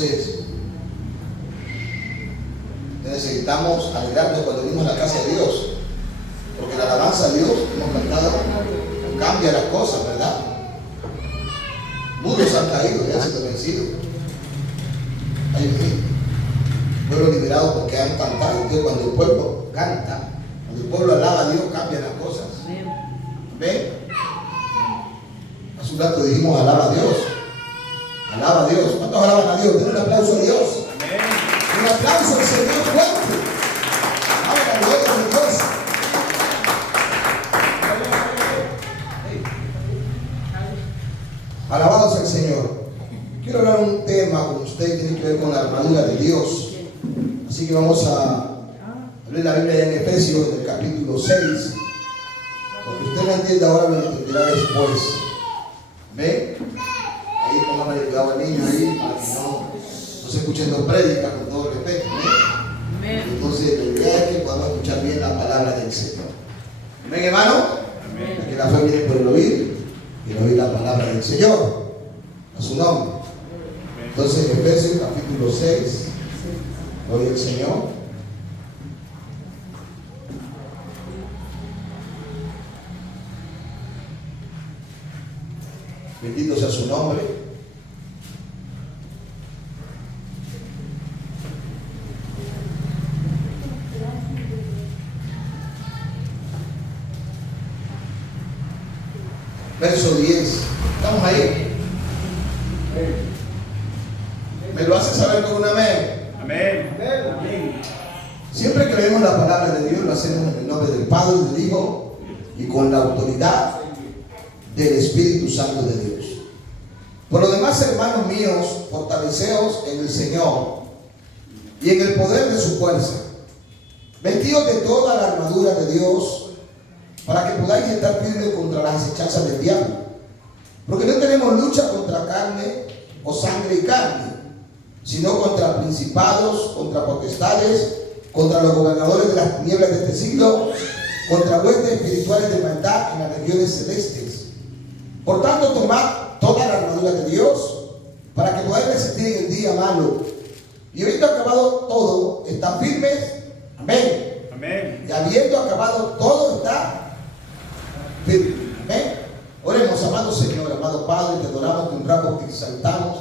Entonces, necesitamos alegrarnos cuando venimos a la casa de Dios, porque la alabanza a Dios, hemos cantado, cambia las cosas, ¿verdad? Muros han caído y han sido vencidos. Hay un pueblo liberado porque han cantado. Entonces, cuando el pueblo canta, cuando el pueblo alaba a Dios, cambian las cosas. ¿Ven? Hace un rato dijimos alaba a Dios. Alaba a Dios. ¿Cuántos alaban a Dios? Den un aplauso a Dios. Un aplauso al Señor fuerte. Alaba la gloria de Dios. Alabados al Señor. Quiero hablar un tema con usted, tiene que ver con la armadura de Dios. Así que vamos a abrir la Biblia en Efesios, en el capítulo 6. Lo que usted no entiende ahora lo entenderá después. ¿Ve? Ahí póngame cuidado al niño ahí para que no se escuchen dos prédicas, con todo respeto. ¿Ve? Entonces, la idea es que podamos escuchar bien la palabra del Señor. ¿Ven, hermano? Porque la fe viene por el oír y el oír la palabra del Señor. A su nombre. Entonces, Efesios capítulo 6, gloria al Señor. Bendito sea su nombre. Verso 10. ¿Estamos ahí? ¿Me lo hace saber con un amén? Amén. Amén. Siempre que leemos la palabra de Dios, lo hacemos en el nombre del Padre, del Hijo y con la autoridad del Espíritu Santo de Dios. Por lo demás, hermanos míos, fortaleceos en el Señor y en el poder de su fuerza, vestidos de toda la armadura de Dios, para que podáis estar firmes contra las acechanzas del diablo. Porque no tenemos lucha contra carne o sangre y carne, sino contra principados, contra potestades, contra los gobernadores de las tinieblas de este siglo, contra huestes espirituales de maldad en las regiones celestes. Por tanto, tomad toda la armadura de Dios, para que podáis resistir en el día malo, y habiendo acabado todo, están firmes. Amén. Amén. Y habiendo acabado todo, está firme. Amén. Oremos, amado Señor, amado Padre, te adoramos, te honramos, te exaltamos,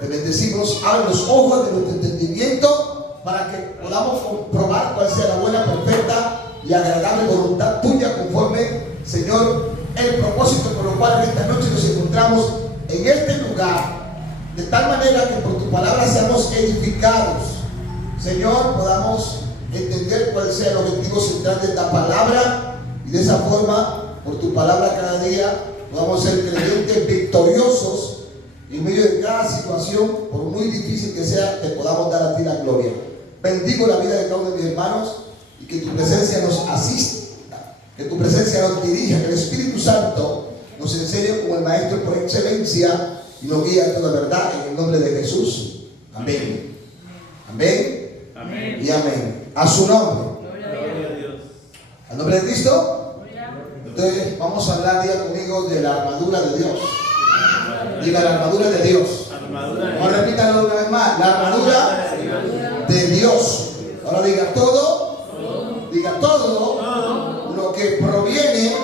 te bendecimos. Abre los ojos de nuestro entendimiento para que podamos comprobar cuál sea la buena, perfecta y agradable voluntad tuya, conforme, Señor, el propósito por lo cual en esta noche nos encontramos en este lugar, de tal manera que por tu palabra seamos edificados. Señor, podamos entender cuál sea el objetivo central de esta palabra, y de esa forma, por tu palabra cada día, podamos ser creyentes victoriosos en medio de cada situación, por muy difícil que sea, te podamos dar a ti la gloria. Bendigo la vida de cada uno de mis hermanos, y que tu presencia nos asista, que tu presencia nos dirija, que el Espíritu Santo nos enseñe como el Maestro por excelencia y nos guíe a toda verdad, en el nombre de Jesús. Amén. Amén. Amén. Y amén. A su nombre. Gloria a Dios. ¿Al nombre de Cristo? Entonces vamos a hablar día conmigo de la armadura de Dios. Diga la armadura de Dios. Vamos a repetirlo una vez más. La armadura de Dios. Ahora diga todo. Diga todo lo que proviene,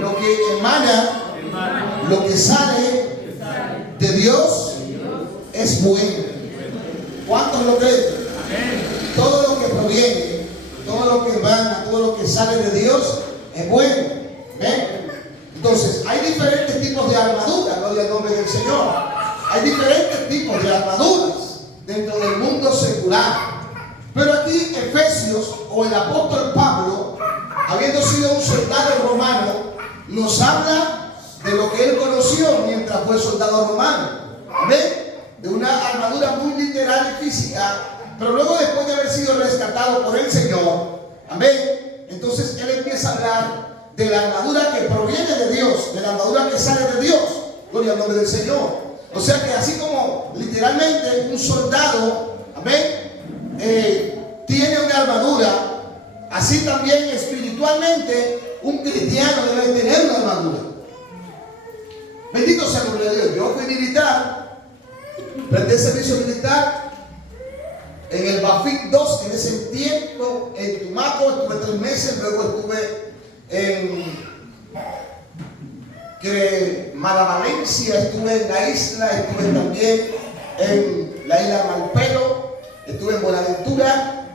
lo que emana, lo que sale de Dios es bueno. ¿Cuántos lo creen? Todo lo que proviene, todo lo que emana, todo lo que sale de Dios es bueno. ¿Ven? Entonces, hay diferentes tipos de armadura, gloria al nombre del Señor. Hay diferentes tipos de armaduras dentro del mundo secular. Pero aquí Efesios, o el apóstol Pablo, habiendo sido un soldado romano, nos habla de lo que él conoció mientras fue soldado romano. Amén. De una armadura muy literal y física, pero luego, después de haber sido rescatado por el Señor, amén, entonces él empieza a hablar de la armadura que proviene de Dios, de la armadura que sale de Dios. Gloria al nombre del Señor. O sea que así como literalmente un soldado, amén, tiene una armadura, así también espiritualmente un cristiano debe tener una armadura. Bendito sea el nombre de Dios. Yo fui militar Presté servicio militar en el Bafit 2 en ese tiempo, en Tumaco, estuve 3 meses, luego estuve en Malavalencia, estuve en la isla, estuve también en la isla Malpelo, estuve en Buenaventura,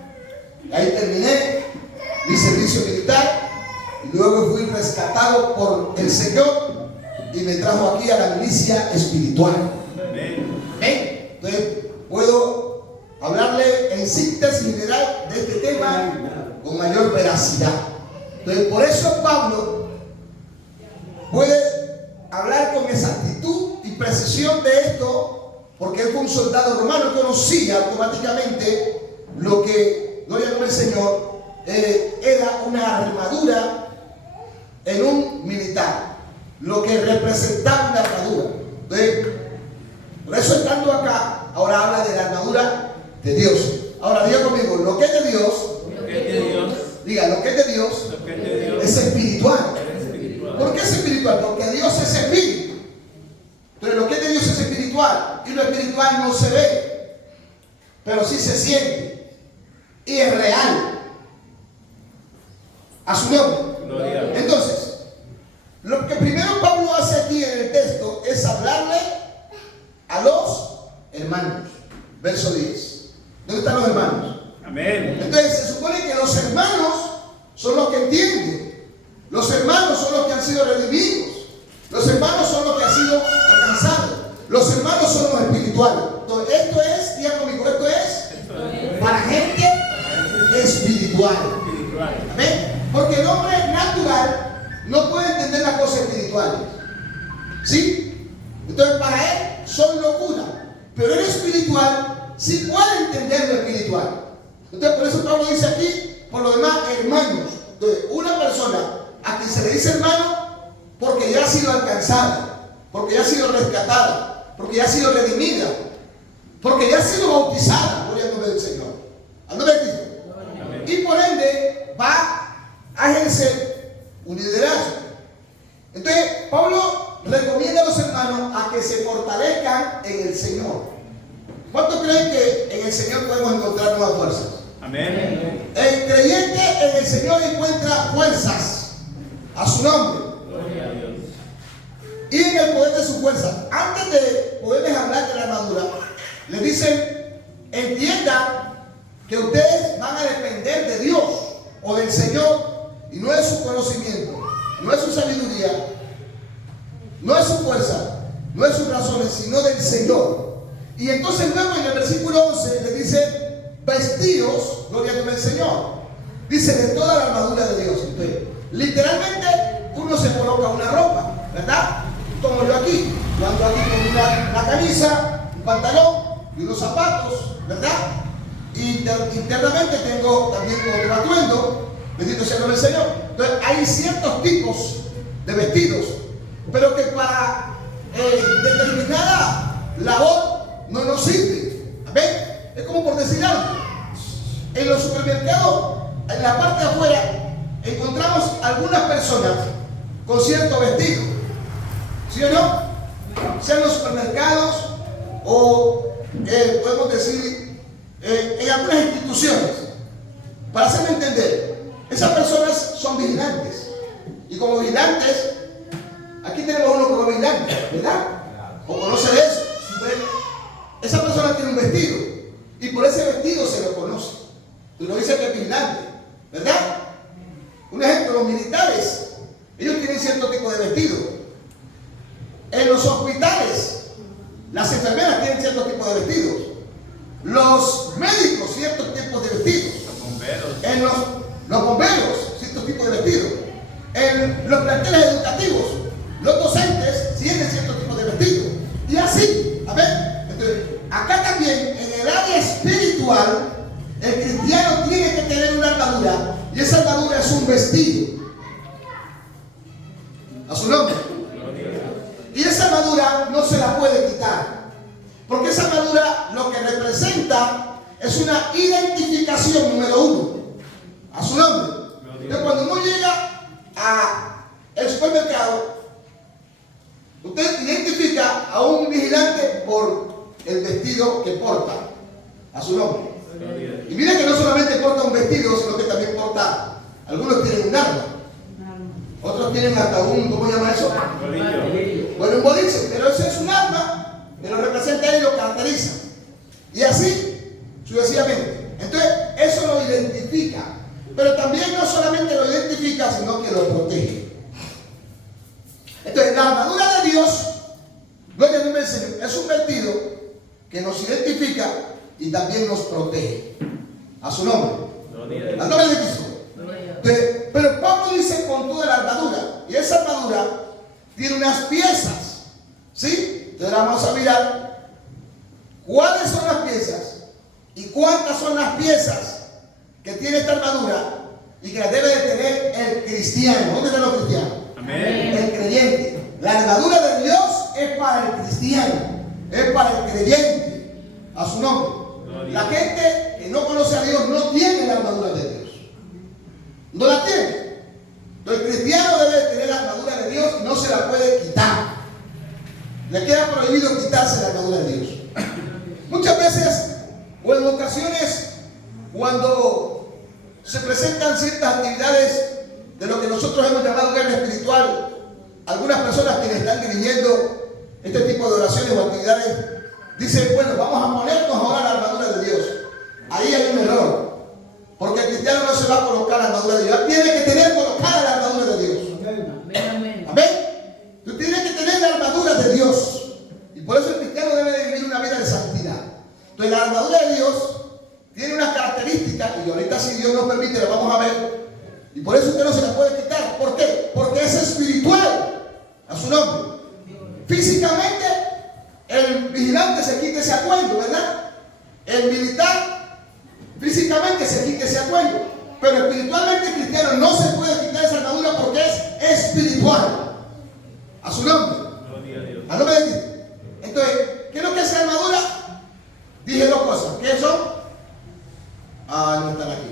ahí terminé mi servicio militar y luego fui rescatado por el Señor y me trajo aquí a la milicia espiritual. Amén. Entonces puedo hablarle en síntesis general de este tema con mayor veracidad. Entonces por eso Pablo puede hablar con exactitud y precisión de esto, porque él fue un soldado romano, conocía automáticamente lo que, gloria al Señor, era una armadura en un militar, lo que representaba una armadura. Entonces, por eso estando acá, ahora habla de la armadura de Dios. Ahora diga conmigo, lo que es de Dios, diga, lo que es de Dios, es espiritual. ¿Por qué es espiritual? Porque Dios es espíritu. Entonces lo que es de Dios es espiritual. Y lo espiritual no se ve, pero sí se siente. Y es real. A su nombre. Entonces, lo que primero Pablo hace aquí en el texto es hablarle a los hermanos. Verso 10. ¿Dónde están los hermanos? Amén. Entonces se supone que los hermanos son los que entienden. Los hermanos son los que han sido redimidos. Los hermanos son los que han sido alcanzados. Los hermanos son los espirituales. Entonces, esto es, diga conmigo, esto es para gente espiritual. ¿Amén? Porque el hombre natural no puede entender las cosas espirituales. ¿Sí? Entonces, para él son locura. Pero el espiritual sí puede entender lo espiritual. Entonces, por eso Pablo dice aquí, por lo demás, hermanos. Entonces, una persona a quien se le dice hermano porque ya ha sido alcanzada, porque ya ha sido rescatada, porque ya ha sido redimida, porque ya ha sido bautizada por el nombre del Señor. ¿Al nombre de Cristo? Y por ende va a ejercer un liderazgo. Entonces Pablo recomienda a los hermanos a que se fortalezcan en el Señor. ¿Cuántos creen que en el Señor podemos encontrar nuevas fuerzas? Amén. El creyente en el Señor encuentra fuerzas. A su nombre. Gloria a Dios. Y en el poder de su fuerza. Antes de poderles hablar de la armadura, les dicen, entiendan que ustedes van a depender de Dios o del Señor, y no es su conocimiento, no es su sabiduría, no es su fuerza, no es sus razones, sino del Señor. Y entonces luego en el versículo 11 les dice, vestidos, gloria al Señor, dice, de toda la armadura de Dios. Entonces, literalmente uno se coloca una ropa, ¿verdad? Como yo aquí. Yo ando aquí con una camisa, un pantalón y unos zapatos, ¿verdad? Y internamente tengo también otro atuendo, bendito sea el nombre del Señor. Entonces hay ciertos tipos de vestidos, pero que para determinada labor no nos sirve. ¿Ven? Es como por decir algo. En los supermercados, en la parte de afuera, encontramos algunas personas con cierto vestido, ¿sí o no? Sean los supermercados o podemos decir en algunas instituciones. Para hacerme entender, esas personas son vigilantes, y como vigilantes, aquí tenemos uno como vigilante, ¿verdad? ¿O conoce de eso? Esa persona tiene un vestido y por ese vestido se lo conoce. Tú lo dices que es vigilante, ¿verdad? Un ejemplo, los militares, ellos tienen cierto tipo de vestido. En los hospitales, las enfermeras tienen cierto tipo de vestidos. Los médicos, ciertos tipos de vestidos. Los bomberos. En los bomberos, ciertos tipos de vestidos. En los planteles educativos, los docentes tienen cierto tipo de vestidos. Y así, a ver, entonces, acá también, en el área espiritual, el cristiano tiene que tener una armadura. Y esa armadura es un vestido. A su nombre. Y esa armadura no se la puede quitar. Porque esa armadura lo que representa es una identificación número uno. A su nombre. Entonces cuando uno llega al supermercado, usted identifica a un vigilante por el vestido que porta a su nombre. Gloria. Y mire que no solamente porta un vestido, sino que también porta, algunos tienen un arma, otros tienen hasta un, ¿cómo se llama eso? Bolillo. Bueno, un boliche, pero eso es un arma que lo representa y lo caracteriza. Y así, sucesivamente. Entonces, eso lo identifica. Pero también no solamente lo identifica, sino que lo protege. Entonces, la armadura de Dios, gloria al nombre del Señor, es un vestido que nos identifica y también nos protege. A su nombre. Gloria. Al nombre de Cristo. Pero Pablo dice con toda la armadura. Y esa armadura tiene unas piezas. ¿Sí? Entonces vamos a mirar cuáles son las piezas y cuántas son las piezas que tiene esta armadura y que la debe de tener el cristiano. ¿Dónde están los cristianos? Amén. El creyente. La armadura de Dios es para el cristiano, es para el creyente. A su nombre. Gloria. La gente que no conoce a Dios no tiene la armadura de Dios. No la tiene. El cristiano debe de tener la armadura de Dios y no se la puede quitar. Le queda prohibido quitarse la armadura de Dios. Muchas veces o en ocasiones cuando se presentan ciertas actividades de lo que nosotros hemos llamado guerra espiritual, algunas personas que le están dirigiendo este tipo de oraciones o actividades dicen, bueno, vamos a ponernos ahora la armadura de Dios. Ahí hay un error, porque el cristiano no se va a colocar la armadura de Dios, él tiene que tener colocada la armadura de Dios. Amén. Tú tienes que tener la armadura de Dios. Y por eso el cristiano debe de vivir una vida de santidad. Entonces la armadura de Dios tiene unas características, y ahorita si Dios nos permite la vamos a ver. Y por eso usted no se la puede quitar. ¿Por qué? Porque es espiritual. A su nombre. Físicamente, el vigilante se quita ese atuendo, ¿verdad? El militar, físicamente se quita ese atuendo. Pero espiritualmente el cristiano no se puede quitar esa armadura porque es espiritual. A su nombre. Gloria a Dios. Al nombre de Cristo. Entonces, ¿qué es lo que es la armadura? Dije dos cosas. ¿Qué son? No están aquí.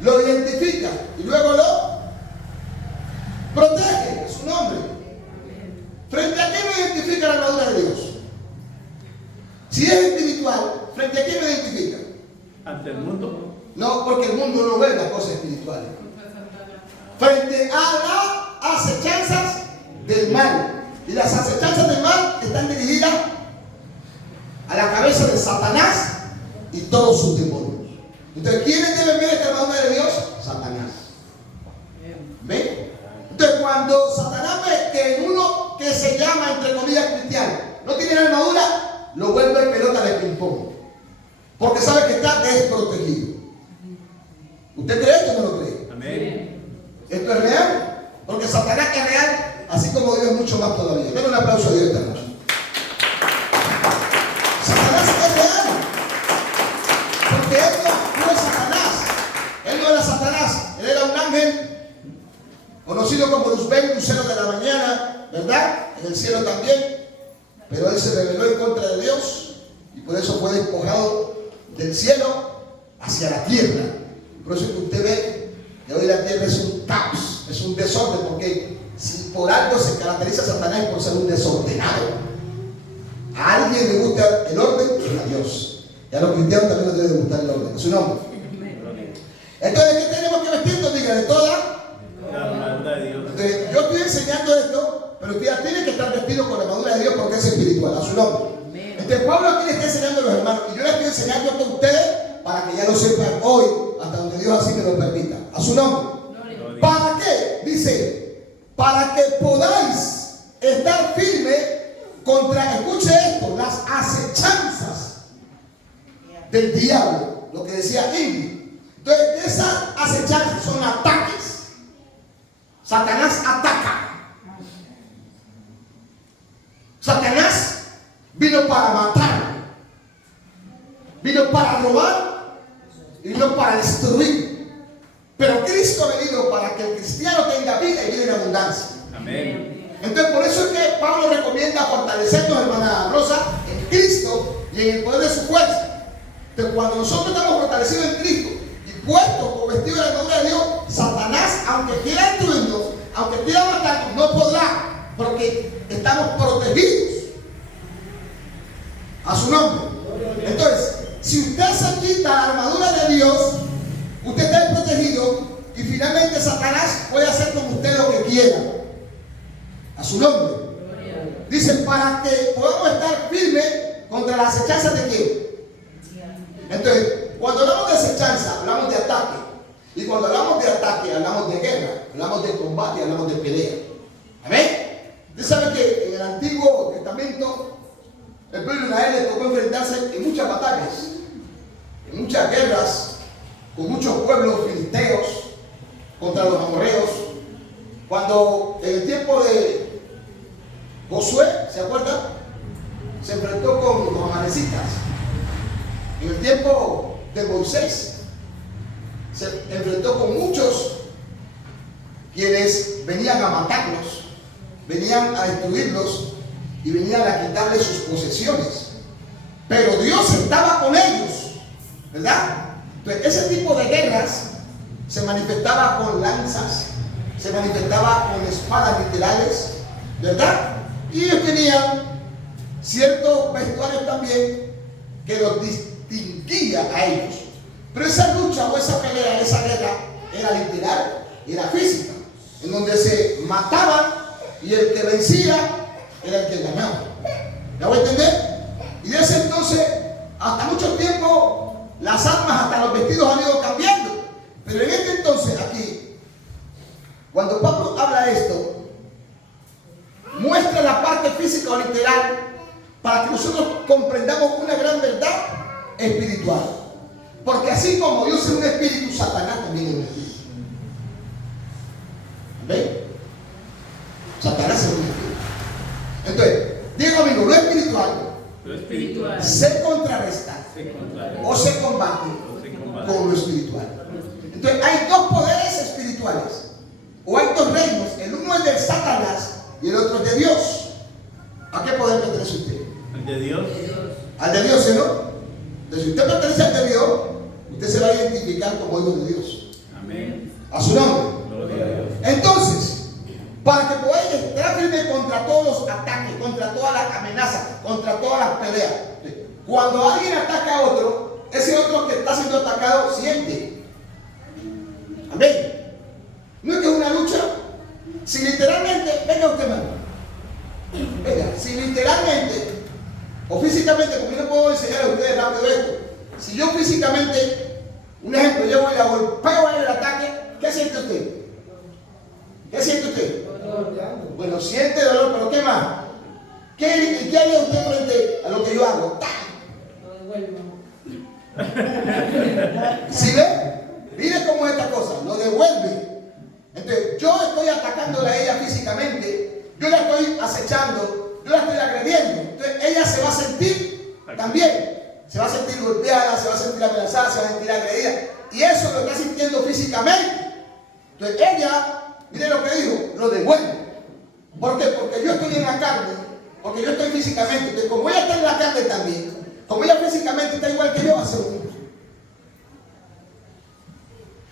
Lo identifica y luego lo protege. A su nombre. ¿Frente a qué lo identifica la armadura de Dios? Si es espiritual, ¿frente a qué lo identifica? Ante el mundo. No, porque el mundo no ve las cosas espirituales. Frente a las acechanzas del mal. Y las acechanzas del mal están dirigidas a la cabeza de Satanás y todos sus demonios. Entonces, ¿quiénes deben ver esta armadura de Dios? Satanás. ¿Ven? Entonces, cuando Satanás ve que uno que se llama, entre comillas, cristiano, no tiene la armadura, lo vuelve pelota de ping-pong. Porque sabe que está desprotegido. ¿Usted cree esto o no lo cree? Amén. ¿Esto es real? Porque Satanás es real, así como Dios es mucho más todavía. Denle un aplauso a Dios esta noche. Satanás es real. Porque él no es Satanás. Él no era Satanás. Él era un ángel conocido como Luzbel, lucero de la mañana, ¿verdad? En el cielo también. Pero él se rebeló en contra de Dios y por eso fue despojado del cielo hacia la tierra. Por eso es que usted ve que hoy la tierra es un caos, es un desorden, porque si por algo se caracteriza a Satanás es por ser un desordenado. A alguien le gusta el orden, a Dios. Y a los cristianos también les debe gustar el orden. ¿A su nombre? Entonces, ¿qué tenemos que vestirnos? Diga, de toda La armadura de Dios. Entonces, yo estoy enseñando esto, pero usted ya tiene que estar vestido con la armadura de Dios porque es espiritual. A su nombre. Entonces, Pablo aquí le está enseñando a los hermanos, y yo les estoy enseñando esto a ustedes para que ya lo sepan hoy, hasta donde Dios así me lo permita. A su nombre. Gloria. ¿Para qué? Dice, para que podáis estar firme contra, escuche esto, las acechanzas del diablo. Lo que decía Ingrid. Entonces, esas acechanzas son ataques. Satanás ataca. Satanás vino para matar, vino para robar y vino para destruir. Pero Cristo ha venido para que el cristiano tenga vida y vida en abundancia. Amén. Entonces, por eso es que Pablo recomienda fortalecernos, hermana Rosa, en Cristo y en el poder de su fuerza. Entonces, cuando nosotros estamos fortalecidos en Cristo y puestos o vestidos de la armadura de Dios, Satanás, aunque quiera destruirnos, aunque quiera matarnos, no podrá, porque estamos protegidos. A su nombre. Entonces, si usted se quita la armadura de Dios, usted está protegido y finalmente Satanás puede hacer con usted lo que quiera. A su nombre. Dice, para que podamos estar firmes contra las acechanzas de quién. Entonces, cuando hablamos de acechanza, hablamos de ataque. Y cuando hablamos de ataque, hablamos de guerra, hablamos de combate, hablamos de pelea. ¿Amén? Usted sabe que en el Antiguo Testamento el pueblo de Israel le tocó enfrentarse en muchas batallas, en muchas guerras, con muchos pueblos filisteos contra los amorreos. Cuando en el tiempo de Josué, ¿se acuerdan? Se enfrentó con los amalecitas. En el tiempo de Moisés, se enfrentó con muchos quienes venían a matarlos, venían a destruirlos y venían a quitarles sus posesiones. Pero Dios estaba con ellos, ¿verdad? Entonces, ese tipo de guerras se manifestaba con lanzas, se manifestaba con espadas literales, ¿verdad? Y ellos tenían ciertos vestuarios también que los distinguía a ellos. Pero esa lucha o esa pelea, esa guerra, era literal, era física, en donde se mataban y el que vencía era el que ganaba. ¿Ya voy a entender? Y desde entonces, hasta mucho tiempo, las armas, hasta los vestidos han ido cambiando. Pero en este entonces, aquí, cuando Pablo habla esto, muestra la parte física o literal para que nosotros comprendamos una gran verdad espiritual. Porque así como Dios es un espíritu, Satanás también es un espíritu. ¿Ven? Satanás es un espíritu. Entonces, digo amigo, lo espiritual se contrarresta o se combate con lo espiritual. Entonces, hay dos poderes espirituales, o hay dos reinos. El uno es de Satanás y el otro es de Dios. ¿A qué poder pertenece usted? Al de Dios. Al de Dios, ¿no? Entonces, si usted pertenece al de Dios, usted se va a identificar como hijo de Dios. Amén. A su nombre. Gloria a Dios. Entonces, para que podáis estar firme contra todos los ataques, contra todas las amenazas, contra todas las peleas. Cuando alguien ataca a otro, ese otro que está siendo atacado siente. Amén. No es que es una lucha. Si literalmente, venga usted, hermano. Venga, si literalmente o físicamente, como yo no puedo enseñar a ustedes rápido esto, si yo físicamente, un ejemplo, yo voy a golpeo en el ataque, ¿qué siente usted? ¿Qué siente usted? Bueno, siente dolor, pero ¿qué más? ¿Qué haría usted frente a lo que yo hago? Lo devuelvo. ¿Sí ve? Mire cómo es esta cosa, lo devuelve. Entonces, yo estoy atacándola a ella físicamente, yo la estoy acechando, yo la estoy agrediendo. Entonces, ella se va a sentir también, se va a sentir golpeada, se va a sentir amenazada, se va a sentir agredida. Y eso lo está sintiendo físicamente. Entonces, ella, mire lo que dijo, lo devuelve. ¿Por qué? Porque yo estoy en la carne, porque yo estoy físicamente. Entonces, como ella está en la carne también, como ella físicamente está igual que yo, hace lo mismo.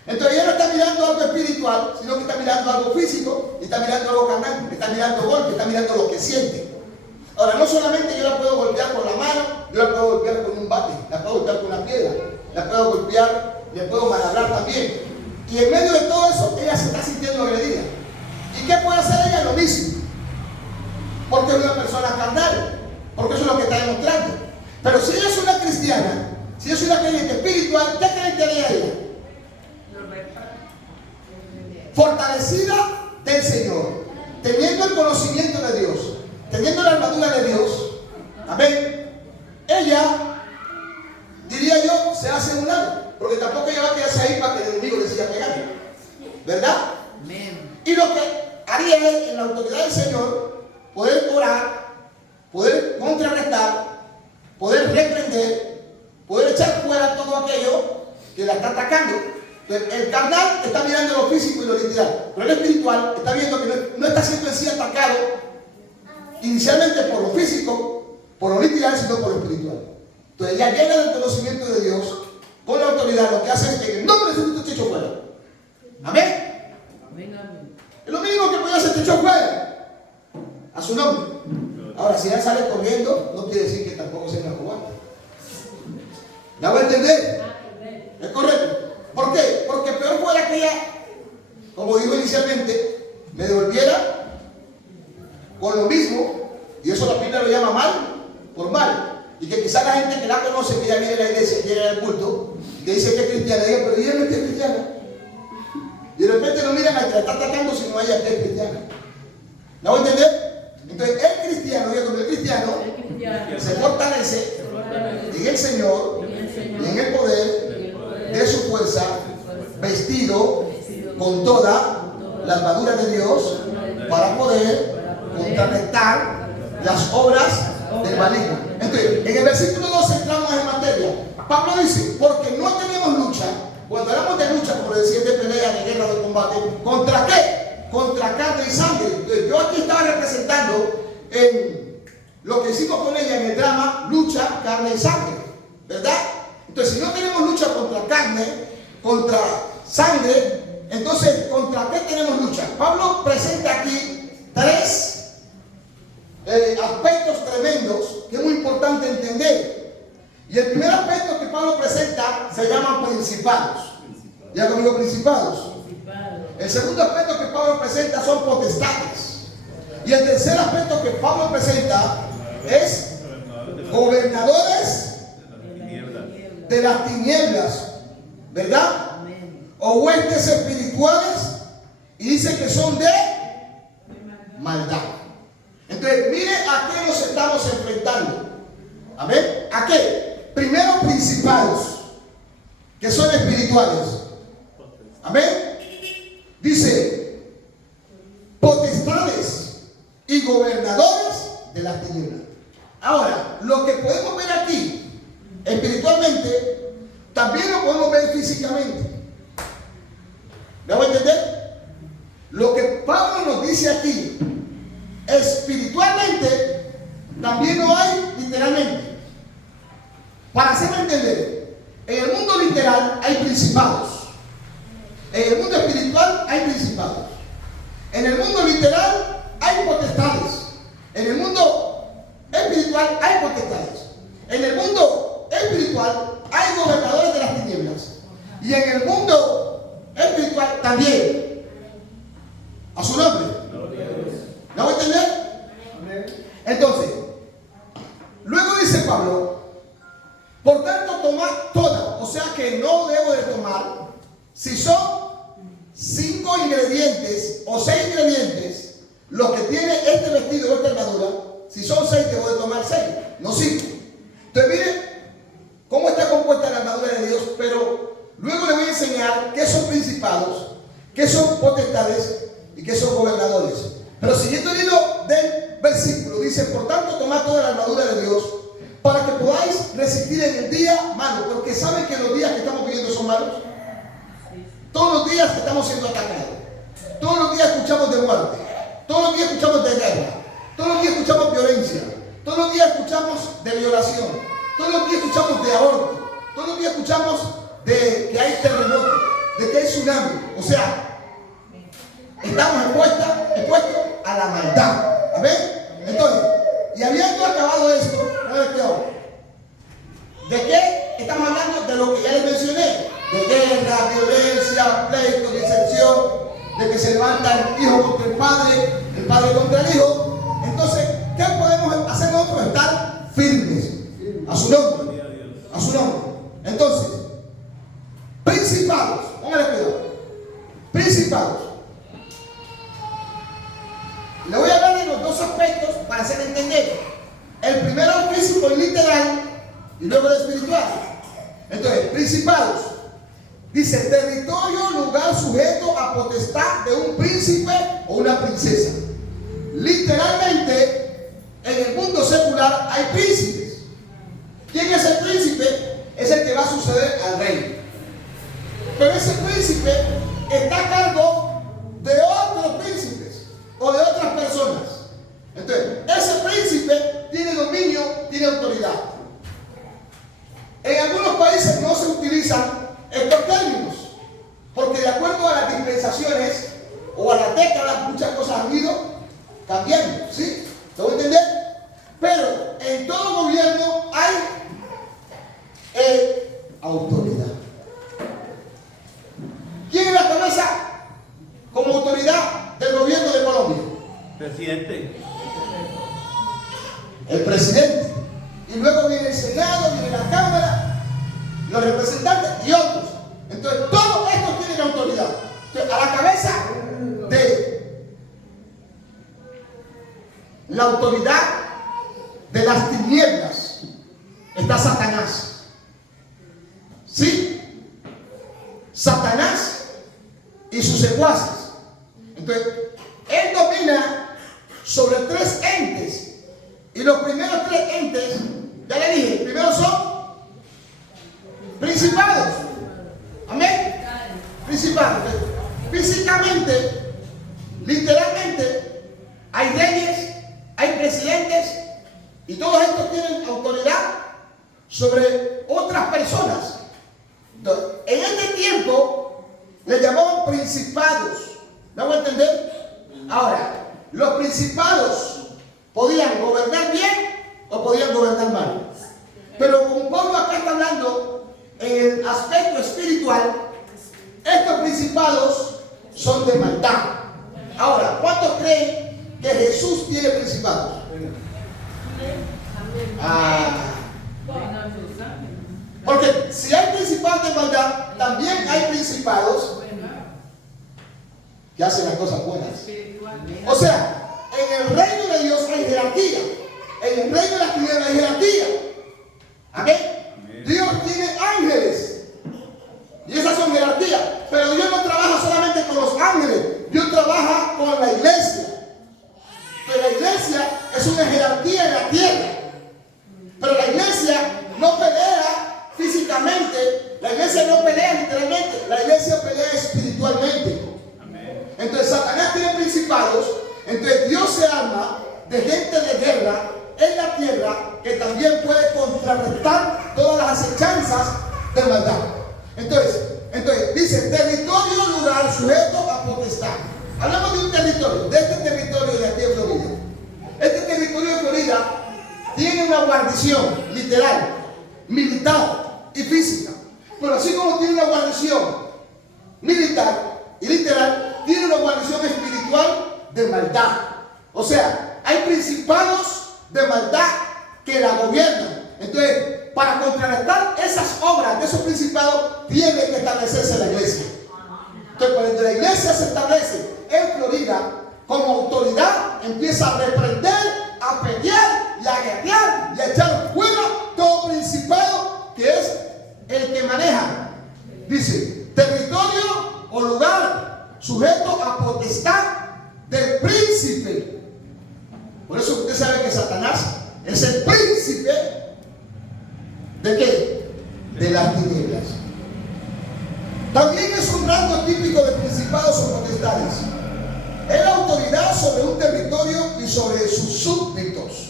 Entonces ella no está mirando algo espiritual, sino que está mirando algo físico, y está mirando algo carnal, está mirando golpe, está mirando lo que siente. Ahora, no solamente yo la puedo golpear con la mano, yo la puedo golpear con un bate, la puedo golpear con una piedra, la puedo golpear, le puedo malhabrar también. Y en medio de todo eso, ella se está sintiendo agredida. ¿Y qué puede hacer ella? Lo mismo. Porque es una persona carnal, porque eso es lo que está demostrando. Pero si ella es una cristiana, si es una creyente espiritual, ¿qué creyente haría ella? Fortalecida del Señor, teniendo el conocimiento de Dios, teniendo la armadura de Dios, amén, ella, diría yo, se hace un lado, porque tampoco ella va a quedarse ahí para que el enemigo le siga pegando, ¿verdad? Amén. Y lo que haría es, en la autoridad del Señor, poder orar, poder contrarrestar, poder reprender, poder echar fuera todo aquello que la está atacando. El carnal está mirando lo físico y lo literal, pero el espiritual está viendo que no está siendo en sí atacado inicialmente por lo físico, por lo literal, sino por lo espiritual. Entonces ella llega del conocimiento de Dios con la autoridad, lo que hace es que en el nombre de Jesucristo te echo fuera. Amén. Es lo mínimo que puede hacer, te echo fuera. A su nombre. Ahora, si ella sale corriendo, no quiere decir que tampoco sea una cubana. ¿La voy a entender? ¿Es correcto? ¿Por qué? Porque peor fuera que ella, como dijo inicialmente, me devolviera con lo mismo, y eso la Biblia lo llama mal por mal. Y que quizás la gente que la conoce, que ella viene a la iglesia, viene al culto, y que dice que es cristiana, diga, pero ella no es cristiana. Y de repente no miran al que la está atacando, sino a ella que es cristiana. ¿La voy a entender? Entonces, el cristiano, el cristiano se fortalece en el Señor y en el poder de su fuerza, vestido con toda la armadura de Dios para poder contrarrestar las obras del maligno. Entonces, en el versículo 12 entramos en materia. Pablo dice, porque no tenemos lucha. Cuando hablamos de lucha, como decía, de pelea, de guerra, de combate, ¿contra qué? Contra carne y sangre. Entonces, yo aquí estaba representando en lo que hicimos con ella en el drama, lucha, carne y sangre, ¿verdad? Entonces, si no tenemos lucha contra carne, contra sangre, entonces, ¿contra qué tenemos lucha? Pablo presenta aquí tres aspectos tremendos que es muy importante entender. Y el primer aspecto que Pablo presenta se llaman principados. Ya conmigo, principados. El segundo aspecto que Pablo presenta son potestades. Y el tercer aspecto que Pablo presenta es gobernadores de las tinieblas, ¿verdad? O huestes espirituales, y dice que son de maldad. Entonces, mire a qué nos estamos enfrentando. Amén. ¿A qué? Primero, principados, que son espirituales. Amén. Dice, potestades y gobernadores de las tinieblas. Ahora, lo que podemos ver aquí espiritualmente, también lo podemos ver físicamente. ¿Me voy a entender? Lo que Pablo nos dice aquí, espiritualmente, también lo hay literalmente. Para hacerme entender, en el mundo literal hay principados. En el mundo espiritual hay principados. En el mundo literal hay potestades. En el mundo espiritual hay potestades. En el mundo espiritual hay gobernadores de las tinieblas. Y en el mundo espiritual también. A su nombre. ¿No voy a entender? Entonces, luego dice Pablo, por tanto tomad toda, o sea que no debo de tomar, si son 5 ingredientes o 6 ingredientes los que tiene este vestido o esta armadura, si son 6 debo de tomar 6, no 5. Entonces miren cómo está compuesta la armadura de Dios, pero luego le voy a enseñar qué son principados, qué son potestades y qué son gobernadores. Pero siguiendo el hilo del versículo, dice, por tanto tomad toda la armadura de Dios para que podáis resistir en el día malo, porque saben que los días que estamos viviendo son malos. Todos los días estamos siendo atacados. Todos los días escuchamos de muerte. Todos los días escuchamos de guerra. Todos los días escuchamos violencia. Todos los días escuchamos de violación. Todos los días escuchamos de aborto. Todos los días escuchamos de que hay terremoto, de que hay tsunami. O sea, estamos expuestos a la maldad. ¿Amén? Entonces, y habiendo acabado esto, ¿de qué estamos hablando? De lo que ya les mencioné. De guerra, violencia, pleito, disensión, de que se levanta el hijo contra el padre contra el hijo. Entonces, ¿qué podemos hacer nosotros? Estar firmes a su nombre. A su nombre. Entonces, principados, póngale cuidado. Principados. Le voy a hablar de los dos aspectos para hacer entender. El primero es físico y literal, y luego el espiritual. Entonces, principados. Dice, territorio, lugar sujeto a potestad de un príncipe o una princesa. Literalmente, en el mundo secular hay príncipes. ¿Quién es el príncipe? Es el que va a suceder al rey. Pero ese príncipe está a cargo de otros príncipes o de otras personas. Entonces, ese príncipe tiene dominio, tiene autoridad. En algunos países no se utilizan estos términos, porque de acuerdo a las dispensaciones o a las décadas, muchas cosas han ido cambiando, ¿sí? ¿Te voy a entender? autoridad. ¿Quién es la cabeza como autoridad del gobierno de Colombia? Presidente. El presidente. Y luego viene el Senado, viene la Cámara, los representantes y otros. Entonces, todos estos tienen autoridad. Entonces, a la cabeza de la autoridad de las tinieblas está Satanás. ¿Sí? Satanás y sus secuaces. Entonces, él domina sobre 3 entes. Y los primeros 3 entes, ya le dije, primero son principados. Amén. Principados. Físicamente, literalmente, hay reyes, hay presidentes, y todos estos tienen autoridad sobre otras personas. Entonces, en este tiempo le llamaban principados. ¿Me hago entender? Ahora, los principados podían gobernar bien o podían gobernar mal. Pero como Pablo acá está hablando en el aspecto espiritual, estos principados son de maldad. Ahora, ¿cuántos creen que Jesús tiene principados? Porque si hay principados de maldad, también hay principados que hacen las cosas buenas. O sea, en el reino de Dios hay jerarquía. En el reino de las tinieblas hay jerarquía. Amén. Dios tiene ángeles. Y esas son jerarquías. Pero Dios no trabaja solamente con los ángeles. Dios trabaja con la iglesia. Pero la iglesia es una jerarquía en la tierra. Pero la iglesia no pelea físicamente. La iglesia no pelea literalmente. La iglesia pelea espiritualmente. Entonces Satanás tiene principados. Entonces Dios se arma de gente de guerra en la tierra que también puede contrarrestar todas las acechanzas de maldad. Entonces dice territorio, lugar sujeto a potestad. Hablamos de un territorio, de este territorio de aquí en Florida. Este territorio de Florida tiene una guarnición literal, militar y física. Pero así como tiene una guarnición militar y literal, tiene una guarnición espiritual de maldad. O sea, hay principados de maldad que la gobiernan. Entonces, para contrarrestar esas obras de esos principados, tiene que establecerse la iglesia. Entonces, cuando la iglesia se establece en Florida como autoridad, empieza a reprender, a pelear y a guerrear y a echar fuera todo principado que es el que maneja. Dice, territorio o lugar sujeto a potestad del príncipe. Por eso usted sabe que Satanás es el príncipe ¿de qué? De las tinieblas. También es un rango típico de principados o potestades. Es la autoridad sobre un territorio y sobre sus súbditos.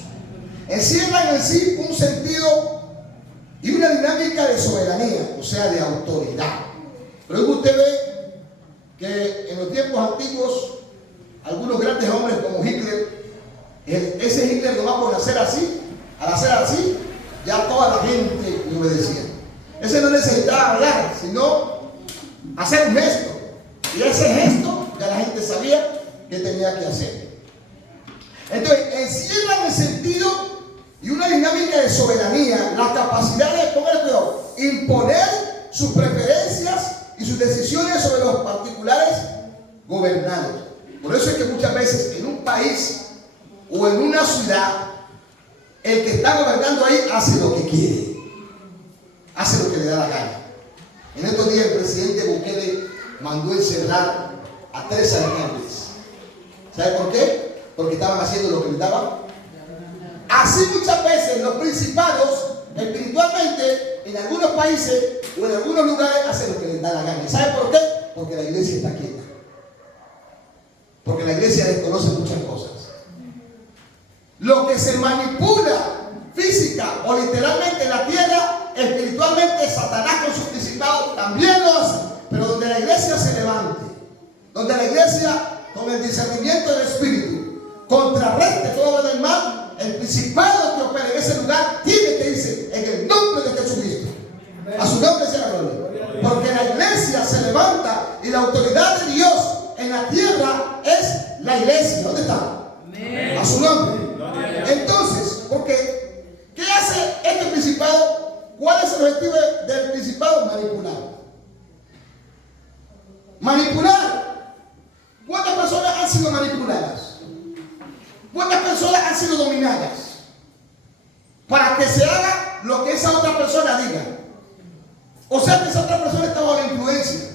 Encierran en sí un sentido y una dinámica de soberanía, o sea, de autoridad. Luego usted ve que en los tiempos antiguos, algunos grandes hombres como Hitler, ese Hitler no va por hacer así, al hacer así, ya toda la gente le obedecía. Ese no necesitaba hablar, sino hacer un gesto. Y ese gesto ya la gente sabía que tenía que hacer. Entonces, encierran el sentido y una dinámica de soberanía, la capacidad de imponer sus preferencias y sus decisiones sobre los particulares gobernados. Por eso es que muchas veces en un país o en una ciudad, el que está gobernando ahí hace lo que quiere, hace lo que le da la gana. En estos días el presidente Bukele mandó encerrar a 3 alcaldes. ¿Sabe por qué? Porque estaban haciendo lo que les daba. Así muchas veces los principados espiritualmente en algunos países o en algunos lugares hacen lo que les da la gana. ¿Sabe por qué? Porque la iglesia está quieta. Porque la iglesia desconoce muchas cosas. Lo que se manipula física o literalmente en la tierra, espiritualmente Satanás con sus principados también lo hace. Pero donde la iglesia se levante, donde la iglesia con el discernimiento del espíritu contrarreste todo lo del mal, el principado que opera en ese lugar tiene que irse en el nombre de Jesucristo. A su nombre sea levanta y la autoridad de Dios en la tierra es la iglesia. ¿Dónde está? Amén. A su nombre. Gloria a Dios. Entonces, porque ¿qué hace este principado? ¿Cuál es el objetivo del principado? Manipular. Manipular. ¿Cuántas personas han sido manipuladas? ¿Cuántas personas han sido dominadas? Para que se haga lo que esa otra persona diga. O sea que esa otra persona está bajo la influencia.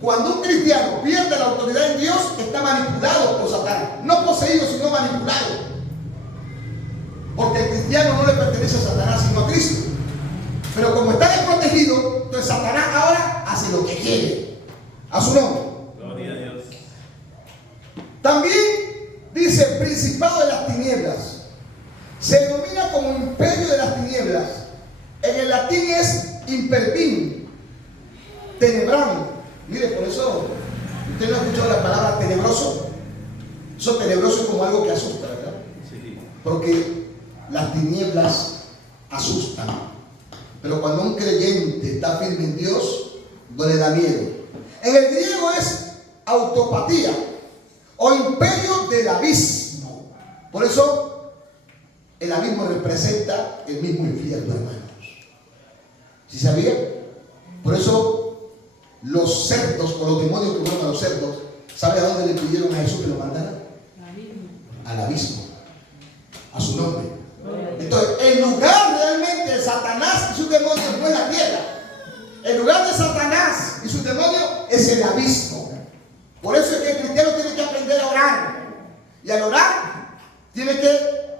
Cuando un cristiano pierde la autoridad en Dios, está manipulado por Satanás. No poseído, sino manipulado. Porque el cristiano no le pertenece a Satanás, sino a Cristo. Pero como está desprotegido, entonces Satanás ahora hace lo que quiere. A su nombre. Gloria a Dios. También dice principado de las tinieblas. Se denomina como imperio de las tinieblas. En el latín es impervin, tenebram. Mire, por eso usted no ha escuchado la palabra tenebroso. Eso tenebroso es como algo que asusta, ¿verdad? Sí. Porque las tinieblas asustan. Pero cuando un creyente está firme en Dios, no le da miedo. En el griego es autopatía o imperio del abismo. Por eso el abismo representa el mismo infierno, hermanos. ¿Sí sabía? Por eso los cerdos o los demonios que fueron a los cerdos, ¿sabe a dónde le pidieron a Jesús que lo mandara? Al abismo. A su nombre. Entonces, el lugar realmente de Satanás y sus demonios no es la tierra. El lugar de Satanás y sus demonios es el abismo. Por eso es que el cristiano tiene que aprender a orar. Y al orar, tiene que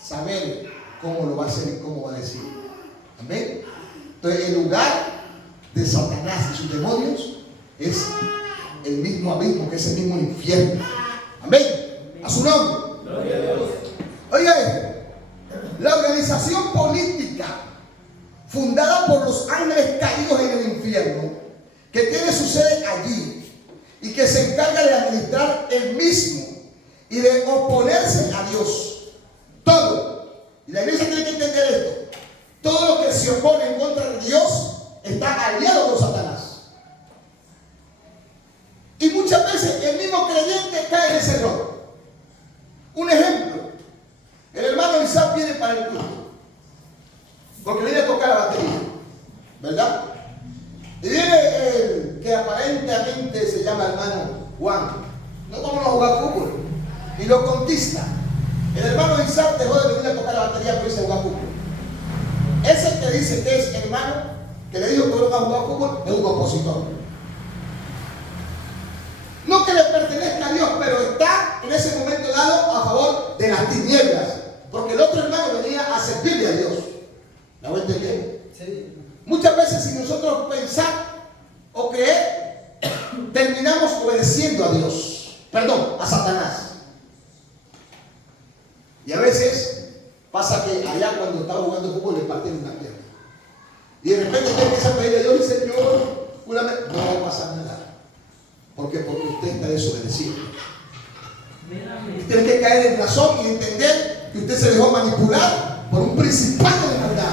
saber cómo lo va a hacer y cómo va a decir. Amén. Entonces, el lugar de Satanás y sus demonios es el mismo abismo, que es el mismo infierno. Amén. A su nombre. Gloria a Dios. Oiga esto. La organización política fundada por los ángeles caídos en el infierno, que tiene su sede allí y que se encarga de administrar el mismo y de oponerse a Dios. Todo. Y la iglesia tiene que entender esto. Todo lo que se opone en contra de Dios está aliado con Satanás. Y muchas veces el mismo creyente cae en ese error. Un ejemplo. El hermano Isaac viene para el culto, porque viene a tocar la batería, ¿verdad? Y viene el que aparentemente se llama hermano Juan. No vamos a jugar fútbol. Y lo conquista. El hermano Isaac dejó de venir a tocar la batería porque irse a jugar fútbol. Ese que dice que es hermano, que le dijo que no va a jugar fútbol, es un opositor. No que le pertenezca a Dios, pero está en ese momento dado a favor de las tinieblas. Porque el otro hermano venía a servirle a Dios. ¿La voy a entender? Sí. Muchas veces si nosotros pensamos o creer, terminamos obedeciendo a Dios. Perdón, a Satanás. Y a veces pasa que allá cuando estaba jugando fútbol le partieron una pierna. Y de repente usted empieza a pedirle a Dios y Señor, júrame, no va a pasar nada. ¿Por qué? Porque usted está desobedeciendo. Tiene que caer en razón y entender que usted se dejó manipular por un principado de maldad.